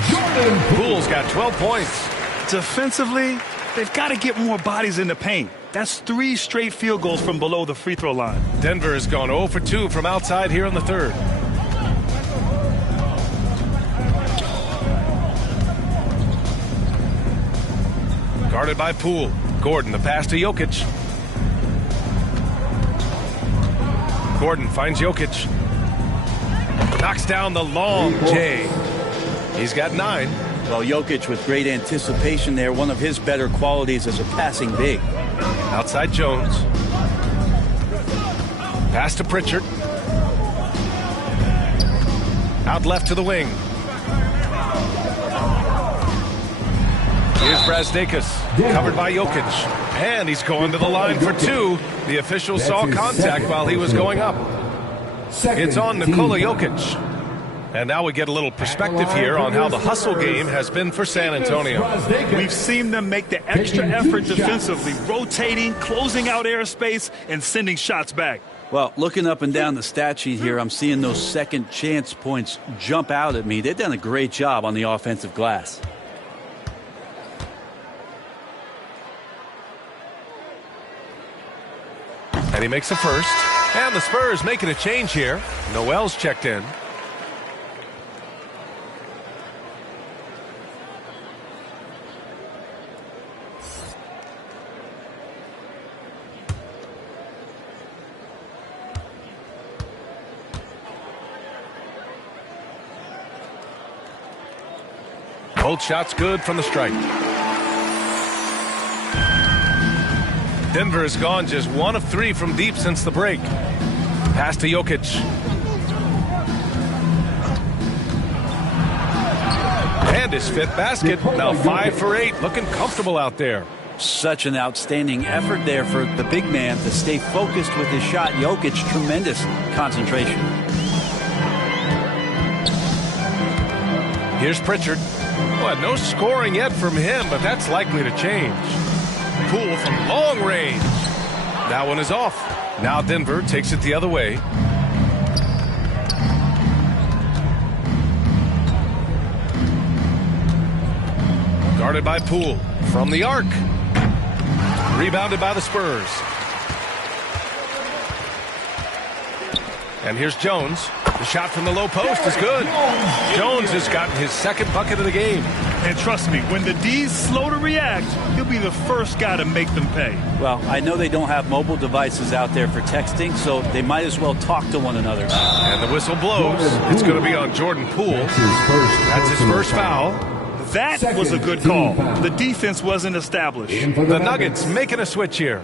Poole's got 12 points. Defensively, they've got to get more bodies in the paint. That's 3 straight field goals from below the free throw line. Denver has gone 0 for 2 from outside here in the third. Guarded by Poole. Gordon, the pass to Jokic. Gordon finds Jokic. Knocks down the long J. He's got 9. Well, Jokic with great anticipation there. One of his better qualities as a passing big. Outside Jones. Pass to Pritchard. Out left to the wing. Here's Brazdeikis, covered by Jokic. And he's going to the line for 2. The official saw contact while he was going up. It's on Nikola Jokic. And now we get a little perspective here on how the hustle game has been for San Antonio. We've seen them make the extra effort defensively, rotating, closing out airspace, and sending shots back. Well, looking up and down the stat sheet here, I'm seeing those second chance points jump out at me. They've done a great job on the offensive glass. And he makes a first. And the Spurs making a change here. Noel's checked in. Both shots good from the strike. Denver has gone just 1 of 3 from deep since the break. Pass to Jokic. And his 5th basket. Now 5 for 8. Looking comfortable out there. Such an outstanding effort there for the big man to stay focused with his shot. Jokic, tremendous concentration. Here's Pritchard. Well, no scoring yet from him, but that's likely to change. Poole from long range. That one is off. Now Denver takes it the other way. Guarded by Poole from the arc. Rebounded by the Spurs. And here's Jones. The shot from the low post is good. Jones has gotten his 2nd bucket of the game. And trust me, when the D's slow to react, he'll be the first guy to make them pay. Well, I know they don't have mobile devices out there for texting, so they might as well talk to one another. And the whistle blows. It's going to be on Jordan Poole. That's his first foul. That was a good call. The defense wasn't established. The Nuggets making a switch here.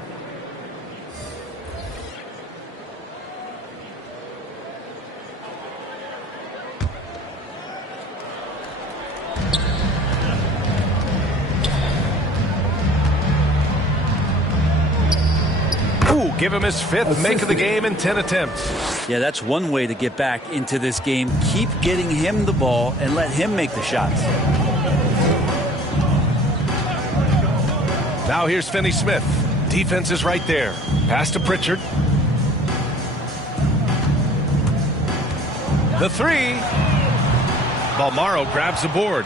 Give him his 5th make of the game in 10 attempts. Yeah, that's one way to get back into this game. Keep getting him the ball and let him make the shots. Now here's Finney-Smith. Defense is right there. Pass to Pritchard. The 3. Balmaro grabs the board.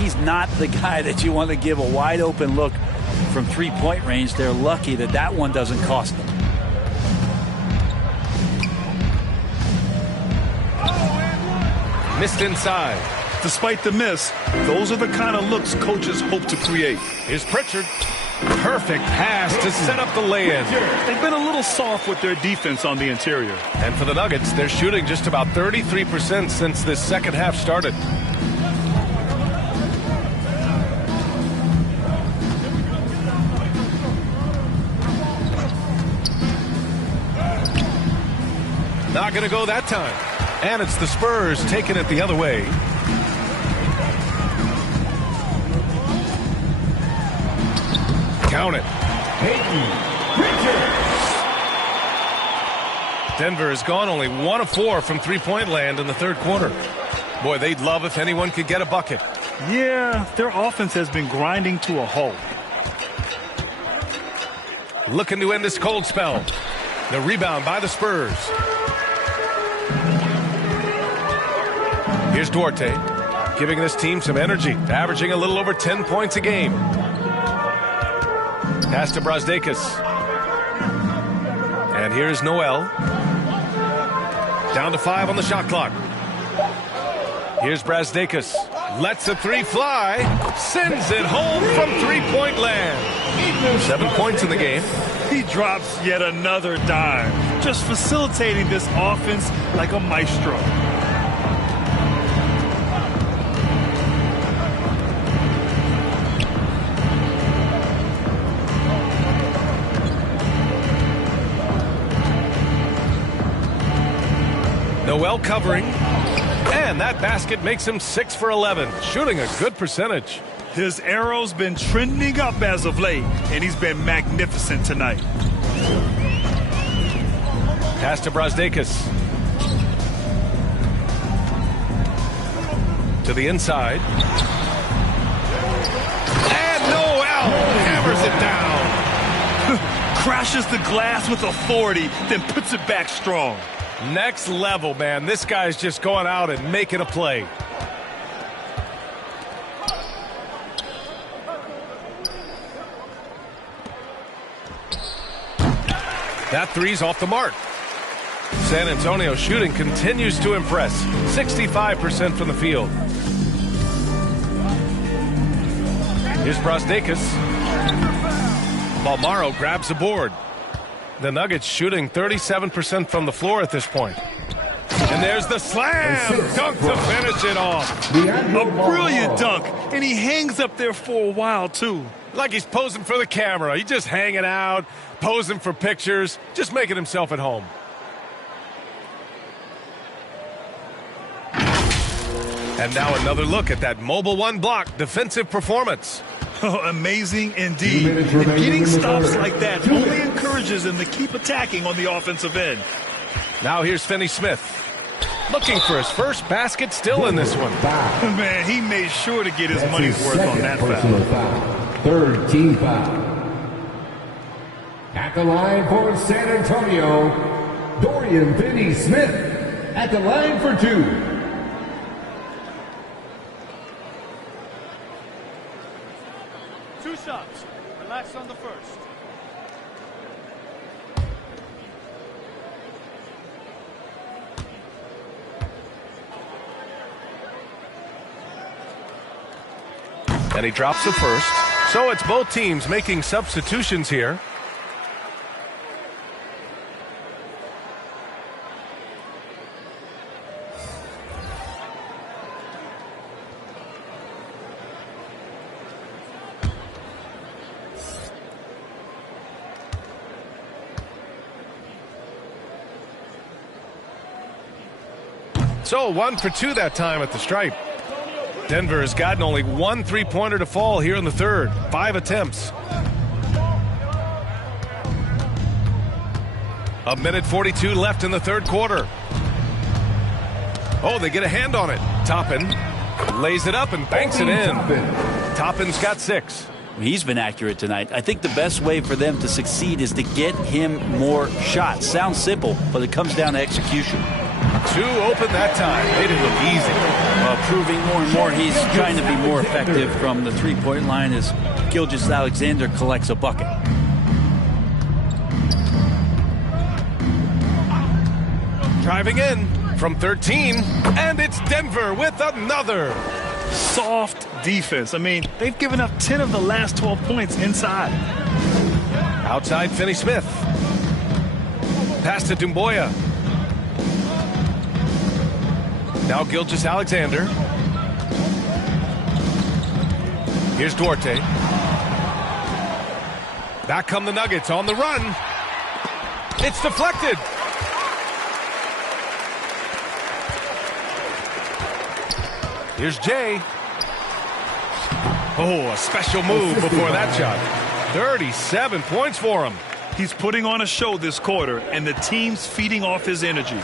He's not the guy that you want to give a wide open look from 3-point range. They're lucky that that one doesn't cost them. Missed inside. Despite the miss, those are the kind of looks coaches hope to create. Here's Pritchard. Perfect pass to set up the lay-in. They've been a little soft with their defense on the interior. And for the Nuggets, they're shooting just about 33% since this second half started. Not going to go that time. And it's the Spurs taking it the other way. Count it. Denver has gone only 1 of 4 from 3-point land in the 3rd quarter. Boy, they'd love if anyone could get a bucket. Yeah, their offense has been grinding to a halt. Looking to end this cold spell. The rebound by the Spurs. Here's Duarte, giving this team some energy, averaging a little over 10 points a game. Pass to Brazdeikis. And here's Noel. Down to 5 on the shot clock. Here's Brazdeikis. Lets a 3 fly. Sends it home from 3-point land. 7 points in the game. He drops yet another dime, just facilitating this offense like a maestro. Noel covering, and that basket makes him 6 for 11, shooting a good percentage. His arrow's been trending up as of late, and he's been magnificent tonight. Pass to Brazdeikis. To the inside. And Noel hammers it down. Crashes the glass with authority, then puts it back strong. Next level, man. This guy's just going out and making a play. That 3's off the mark. San Antonio shooting continues to impress. 65% from the field. Here's Brazdeikis. Balmaro grabs the board. The Nuggets shooting 37% from the floor at this point. And there's the slam dunk to finish it off. A brilliant dunk, and he hangs up there for a while, too. Like he's posing for the camera. He's just hanging out, posing for pictures, just making himself at home. And now another look at that mobile one block defensive performance. Oh, amazing indeed. And getting stops like that only encourages him to keep attacking on the offensive end. Now here's Finney Smith. Looking for his first basket still in this one. Man, he made sure to get his money's worth on that foul. Third team foul. At the line for San Antonio, Dorian Finney-Smith at the line for 2. Two shots. Relax on the first. And he drops the first. So it's both teams making substitutions here. So 1 for 2 that time at the stripe. Denver has gotten only one three-pointer to fall here in the third. 5 attempts. A minute 42 left in the third quarter. Oh, they get a hand on it. Toppin lays it up and banks it in. Toppin's got 6. He's been accurate tonight. I think the best way for them to succeed is to get him more shots. Sounds simple, but it comes down to execution. 2 open that time. Made it look easy. Proving more and more he's trying to be more effective from the three-point line as Gilgeous-Alexander collects a bucket. Driving in from 13, and it's Denver with another. Soft defense. I mean, they've given up 10 of the last 12 points inside. Outside Finney Smith. Pass to Doumbouya. Now Gilgeous-Alexander. Here's Duarte. Back come the Nuggets on the run. It's deflected. Here's Jay. Oh, a special move before that shot. 37 points for him. He's putting on a show this quarter, and the team's feeding off his energy.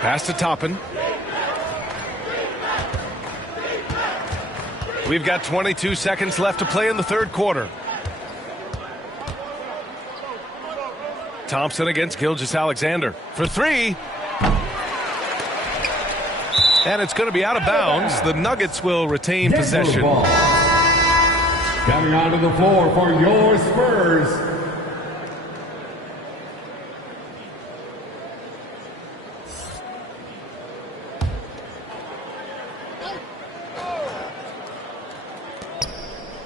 Pass to Toppin. We've got 22 seconds left to play in the third quarter. Thompson against Gilgeous-Alexander for 3. And it's going to be out of bounds. The Nuggets will retain possession. Coming onto the floor for your Spurs,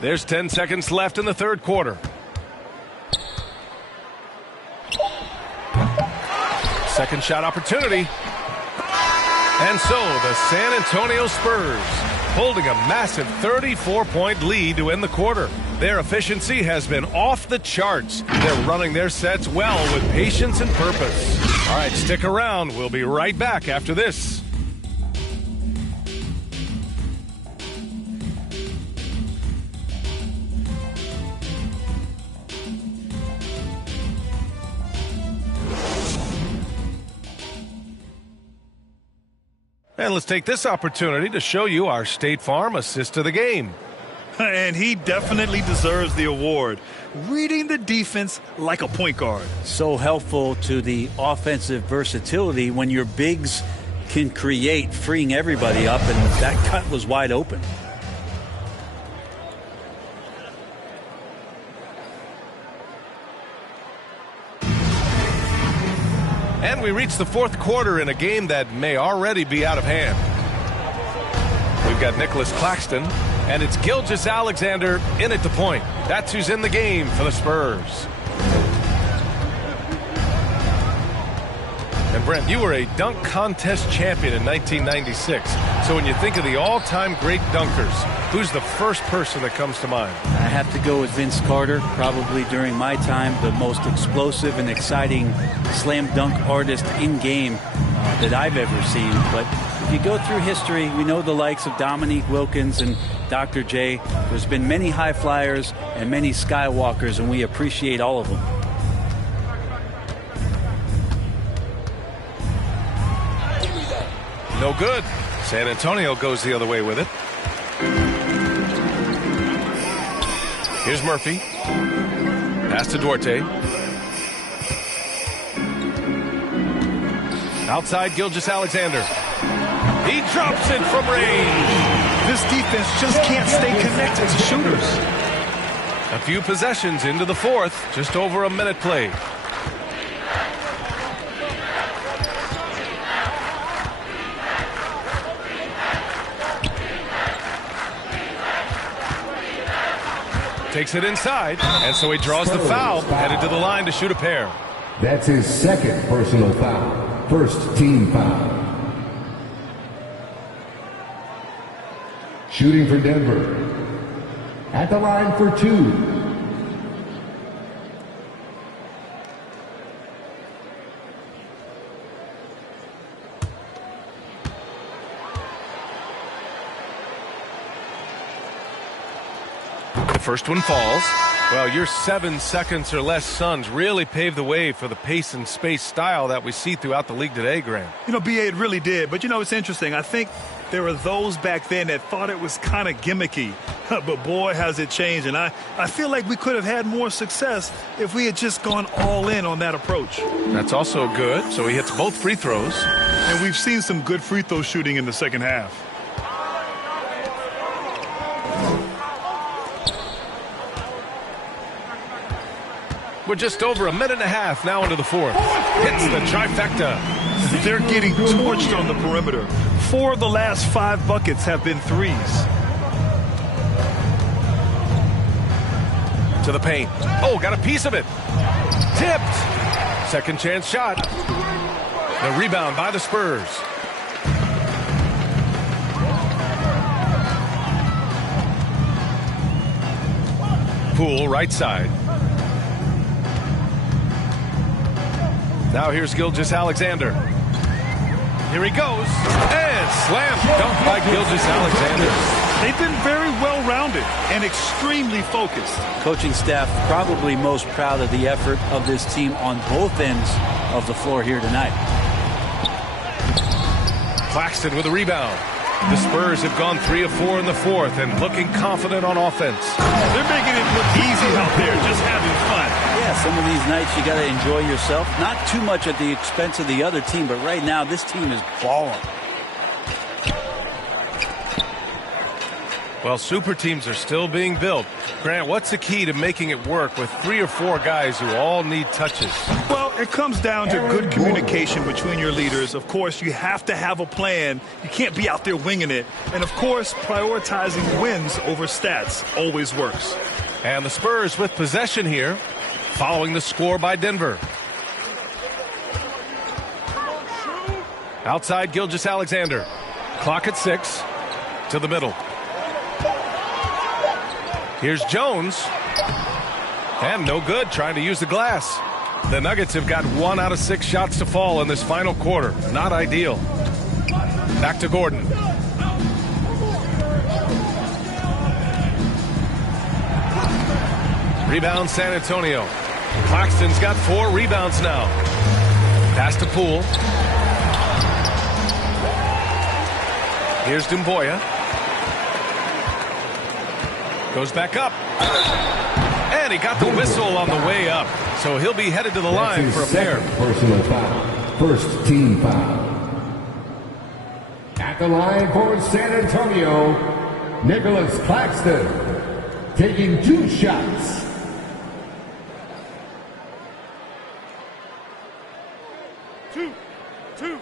There's 10 seconds left in the third quarter. Second shot opportunity. And so the San Antonio Spurs holding a massive 34-point lead to end the quarter. Their efficiency has been off the charts. They're running their sets well with patience and purpose. All right, stick around. We'll be right back after this. And let's take this opportunity to show you our State Farm assist of the game. And he definitely deserves the award. Reading the defense like a point guard. So helpful to the offensive versatility when your bigs can create, freeing everybody up, and that cut was wide open. And we reach the fourth quarter in a game that may already be out of hand. We've got Nicholas Claxton, and it's Gilgeous-Alexander in at the point. That's who's in the game for the Spurs. And Brent, you were a dunk contest champion in 1996. So when you think of the all-time great dunkers, who's the first person that comes to mind? I have to go with Vince Carter, probably during my time, the most explosive and exciting slam dunk artist in game that I've ever seen. But if you go through history, we know the likes of Dominique Wilkins and Dr. J. There's been many high flyers and many skywalkers, and we appreciate all of them. No good. San Antonio goes the other way with it. Here's Murphy. Pass to Duarte. Outside Gilgeous-Alexander. He drops it from range. This defense just can't stay connected to shooters. A few possessions into the fourth. Just over a minute played. Takes it inside, and so he draws the foul, headed to the line to shoot a pair. That's his second personal foul. First team foul. Shooting for Denver. At the line for two. First one falls. Well, your 7 seconds or less Suns really paved the way for the pace and space style that we see throughout the league today, Grant. You know, B.A., it really did. But, you know, it's interesting. I think there were those back then that thought it was kind of gimmicky. But, boy, has it changed. And I feel like we could have had more success if we had just gone all in on that approach. That's also good. So he hits both free throws. And we've seen some good free throw shooting in the second half. We're just over a minute and a half now into the fourth. Hits the trifecta. They're getting torched on the perimeter. 4 of the last 5 buckets have been threes. To the paint. Oh, got a piece of it. Tipped. Second chance shot. The rebound by the Spurs. Poole, right side. Now here's Gilgeous-Alexander. Here he goes. And slam dunk by Gilgeous-Alexander. They've been very well-rounded and extremely focused. Coaching staff probably most proud of the effort of this team on both ends of the floor here tonight. Claxton with a rebound. The Spurs have gone 3 of 4 in the fourth and looking confident on offense. They're making it look easy out there, just having fun. Yeah, some of these nights you got to enjoy yourself. Not too much at the expense of the other team, but right now this team is balling. Well, super teams are still being built. Grant, what's the key to making it work with 3 or 4 guys who all need touches? Well, it comes down to good communication between your leaders. Of course, you have to have a plan. You can't be out there winging it. And, of course, prioritizing wins over stats always works. And the Spurs with possession here, following the score by Denver. Outside Gilgeous-Alexander. Clock at 6. To the middle. Here's Jones. And no good, trying to use the glass. The Nuggets have got 1 out of 6 shots to fall in this final quarter. Not ideal. Back to Gordon. Rebound San Antonio. Claxton's got 4 rebounds now. Pass to Poole. Here's Dumboya. Goes back up. And he got the whistle on the way up. So he'll be headed to the line for a pair. Personal foul. First team foul. At the line for San Antonio, Nicholas Claxton. Taking 2 shots. Two.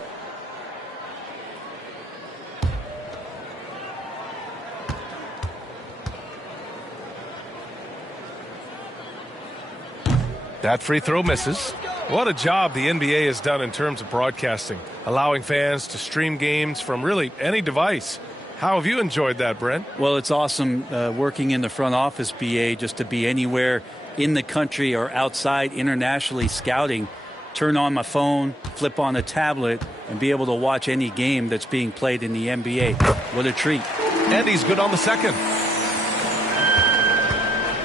That free throw misses. What a job the NBA has done in terms of broadcasting, allowing fans to stream games from really any device. How have you enjoyed that, Brent? Well, it's awesome working in the front office, BA, just to be anywhere in the country or outside internationally scouting. Turn on my phone, flip on a tablet, and be able to watch any game that's being played in the NBA. What a treat. And he's good on the second.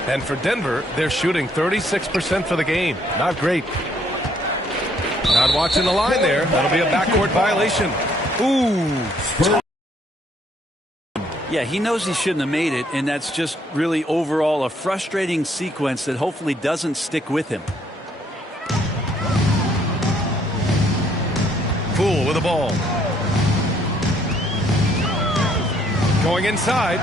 And for Denver, they're shooting 36% for the game. Not great. Not watching the line there. That'll be a backcourt violation. Ooh. Yeah, he knows he shouldn't have made it, and that's just really overall a frustrating sequence that hopefully doesn't stick with him. Poole with the ball. Going inside.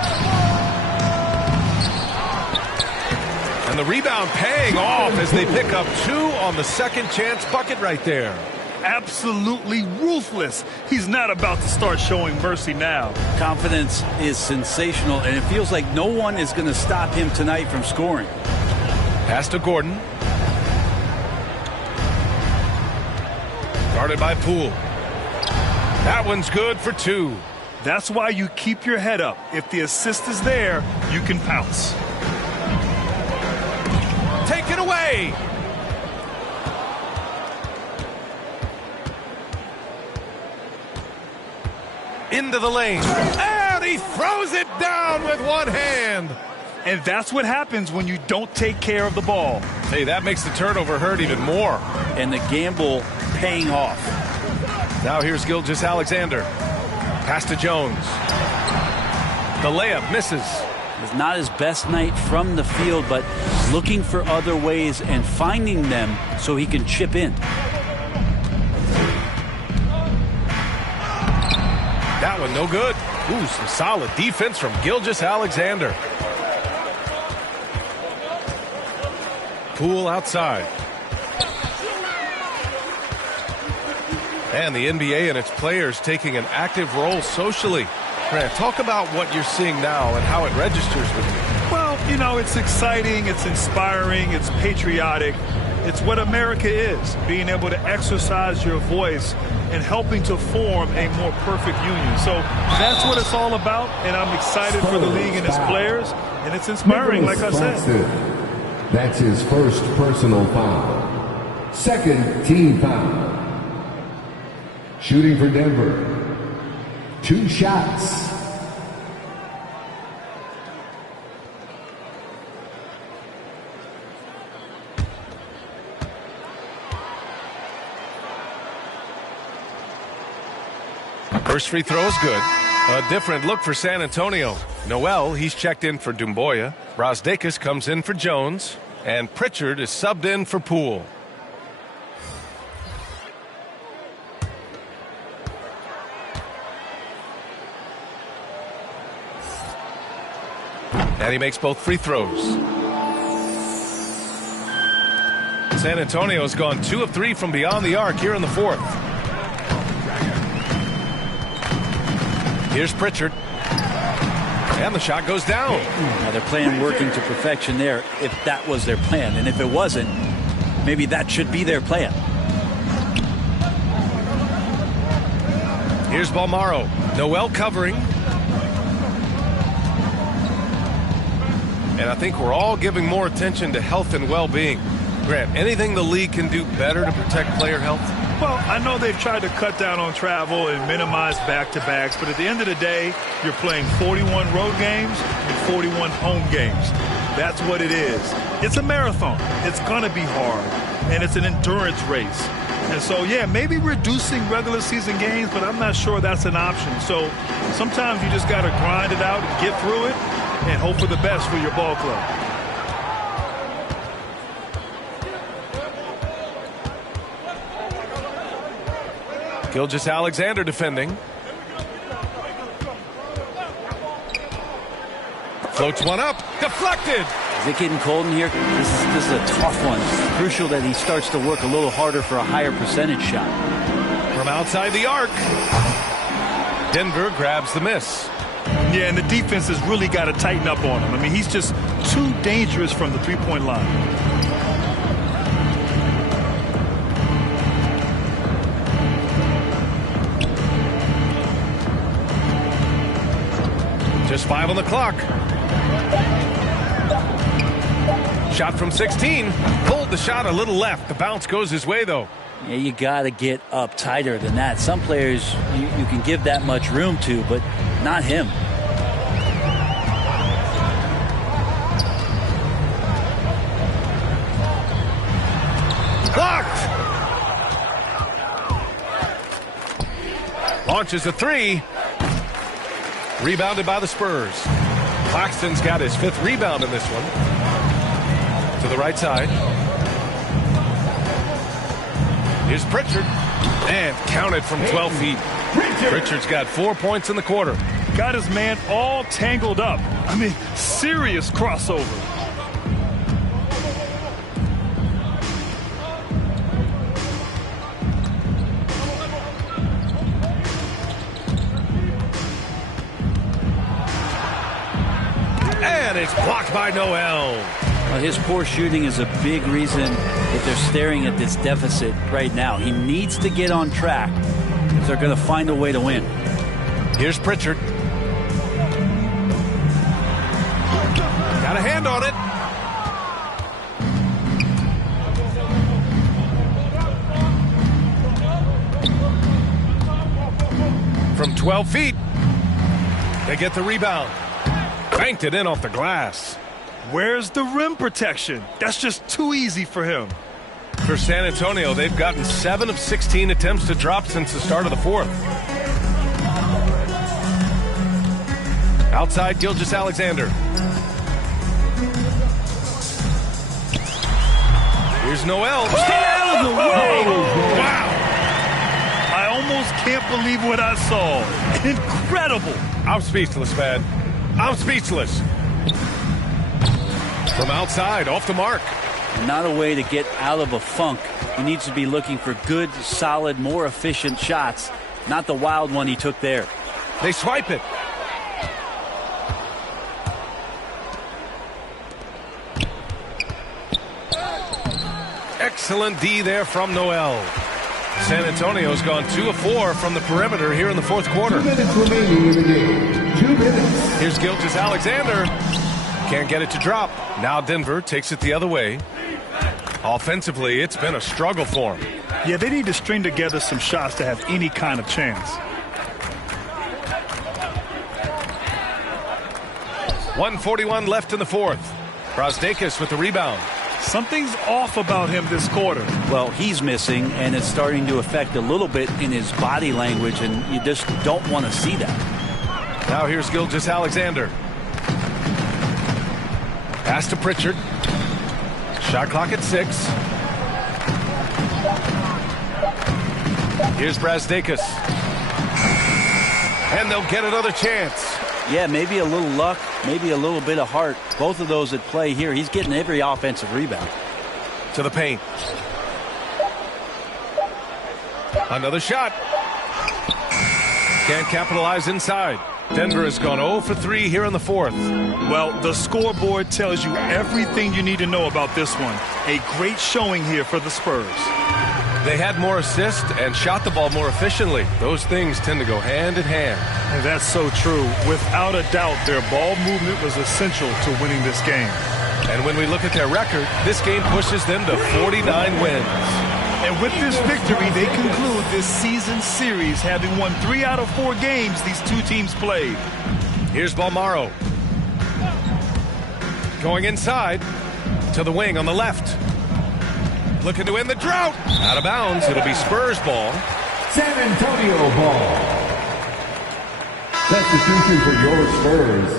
And the rebound paying off as they pick up 2 on the second chance bucket right there. Absolutely ruthless. He's not about to start showing mercy now. Confidence is sensational, and it feels like no one is going to stop him tonight from scoring. Pass to Gordon. Guarded by Poole. That one's good for 2. That's why you keep your head up. If the assist is there, you can pounce. Take it away. Into the lane. And he throws it down with one hand. And that's what happens when you don't take care of the ball. Hey, that makes the turnover hurt even more. And the gamble paying off. Now here's Gilgeous-Alexander. Pass to Jones. The layup misses. It's not his best night from the field, but looking for other ways and finding them so he can chip in. That one no good. Ooh, some solid defense from Gilgeous-Alexander. Poole outside. And the NBA and its players taking an active role socially. Grant, talk about what you're seeing now and how it registers with you. Well, you know, it's exciting, it's inspiring, it's patriotic. It's what America is, being able to exercise your voice and helping to form a more perfect union. So that's what it's all about, and I'm excited for the league and its players, and it's inspiring, like I said. That's his first personal foul. Second team foul. Shooting for Denver. 2 shots. First free throw is good. A different look for San Antonio. Noel, he's checked in for Doumbouya. Brasdeikis comes in for Jones. And Pritchard is subbed in for Poole. And he makes both free throws. San Antonio's gone 2 of 3 from beyond the arc here in the 4th. Here's Pritchard. And the shot goes down. Now they're playing working to perfection there, if that was their plan. And if it wasn't, maybe that should be their plan. Here's Balmaro. Noel covering. And I think we're all giving more attention to health and well-being. Grant, anything the league can do better to protect player health? Well, I know they've tried to cut down on travel and minimize back-to-backs, but at the end of the day, you're playing 41 road games and 41 home games. That's what it is. It's a marathon. It's going to be hard, and it's an endurance race. And so, yeah, maybe reducing regular season games, but I'm not sure that's an option. So sometimes you just got to grind it out and get through it and hope for the best for your ball club. Gilgeous-Alexander defending. Floats one up. Deflected. Is it getting cold in here? This is a tough one. Crucial that he starts to work a little harder for a higher percentage shot. From outside the arc. Denver grabs the miss. Yeah, and the defense has really got to tighten up on him. I mean, he's just too dangerous from the three-point line. Just 5 on the clock. Shot from 16. Pulled the shot a little left. The bounce goes his way, though. Yeah, you got to get up tighter than that. Some players you can give that much room to, but not him. Blocked! Launches a 3. Rebounded by the Spurs. Claxton's got his 5th rebound in this one. To the right side. Here's Pritchard. And counted from 12 feet. Pritchard's got 4 points in the quarter. Got his man all tangled up. I mean, serious crossover. And it's blocked by Noel. Well, his poor shooting is a big reason that they're staring at this deficit right now. He needs to get on track if they're going to find a way to win. Here's Pritchard. Got a hand on it. From 12 feet. They get the rebound. Banked it in off the glass. Where's the rim protection? That's just too easy for him. For San Antonio, they've gotten 7 of 16 attempts to drop since the start of the 4th. Outside, Gilgeous-Alexander. Here's Noel. Stay out of the way! Wow! I almost can't believe what I saw. Incredible! I'm speechless, man. I'm speechless. From outside, off the mark. Not a way to get out of a funk. He needs to be looking for good, solid, more efficient shots, not the wild one he took there. They swipe it. Excellent D there from Noel. San Antonio's gone 2 of 4 from the perimeter here in the 4th quarter. 2 minutes remaining in the game. 2 minutes. Here's Gilgeous-Alexander. Can't get it to drop. Now Denver takes it the other way. Offensively, it's been a struggle for them. Yeah, they need to string together some shots to have any kind of chance. 1:41 left in the 4th. Brasdeikis with the rebound. Something's off about him this quarter. Well, he's missing, and it's starting to affect a little bit in his body language, and you just don't want to see that. Now here's Gilgeous-Alexander. Pass to Pritchard. Shot clock at 6. Here's Brasdeikis. And they'll get another chance. Yeah, maybe a little luck, maybe a little bit of heart. Both of those at play here. He's getting every offensive rebound. To the paint. Another shot. Can't capitalize inside. Denver has gone 0 for 3 here in the 4th. Well, the scoreboard tells you everything you need to know about this one. A great showing here for the Spurs. They had more assists and shot the ball more efficiently. Those things tend to go hand in hand. And that's so true. Without a doubt, their ball movement was essential to winning this game. And when we look at their record, this game pushes them to 49 wins. And with this victory, they conclude this season series, having won 3 out of 4 games these two teams played. Here's Balmaro. Going inside to the wing on the left. Looking to end the drought. Out of bounds. It'll be Spurs ball. San Antonio ball. Substitution for your Spurs.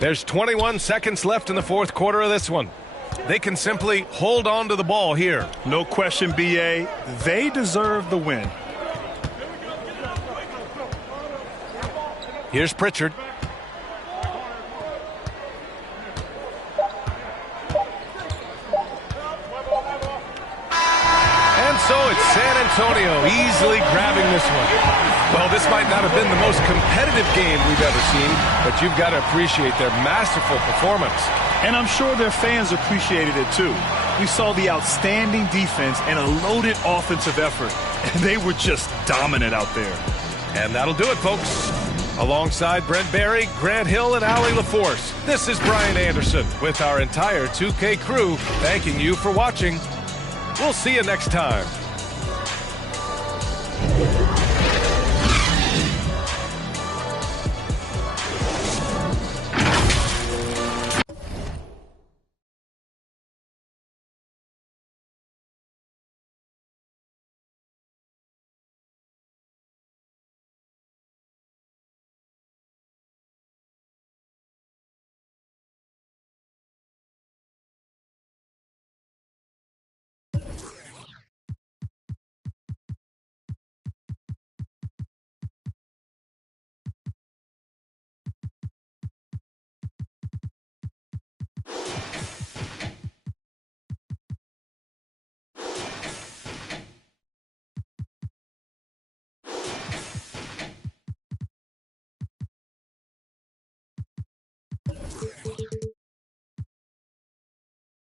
There's 21 seconds left in the 4th quarter of this one. They can simply hold on to the ball here. No question, B.A. They deserve the win. Here's Pritchard. And so it's San Antonio easily grabbing this one. Well, this might not have been the most competitive game we've ever seen, but you've got to appreciate their masterful performance. And I'm sure their fans appreciated it too. we saw the outstanding defense and a loaded offensive effort. And they were just dominant out there. And that'll do it, folks. Alongside Brent Barry, Grant Hill, and Allie LaForce, this is Brian Anderson with our entire 2K crew thanking you for watching. We'll see you next time.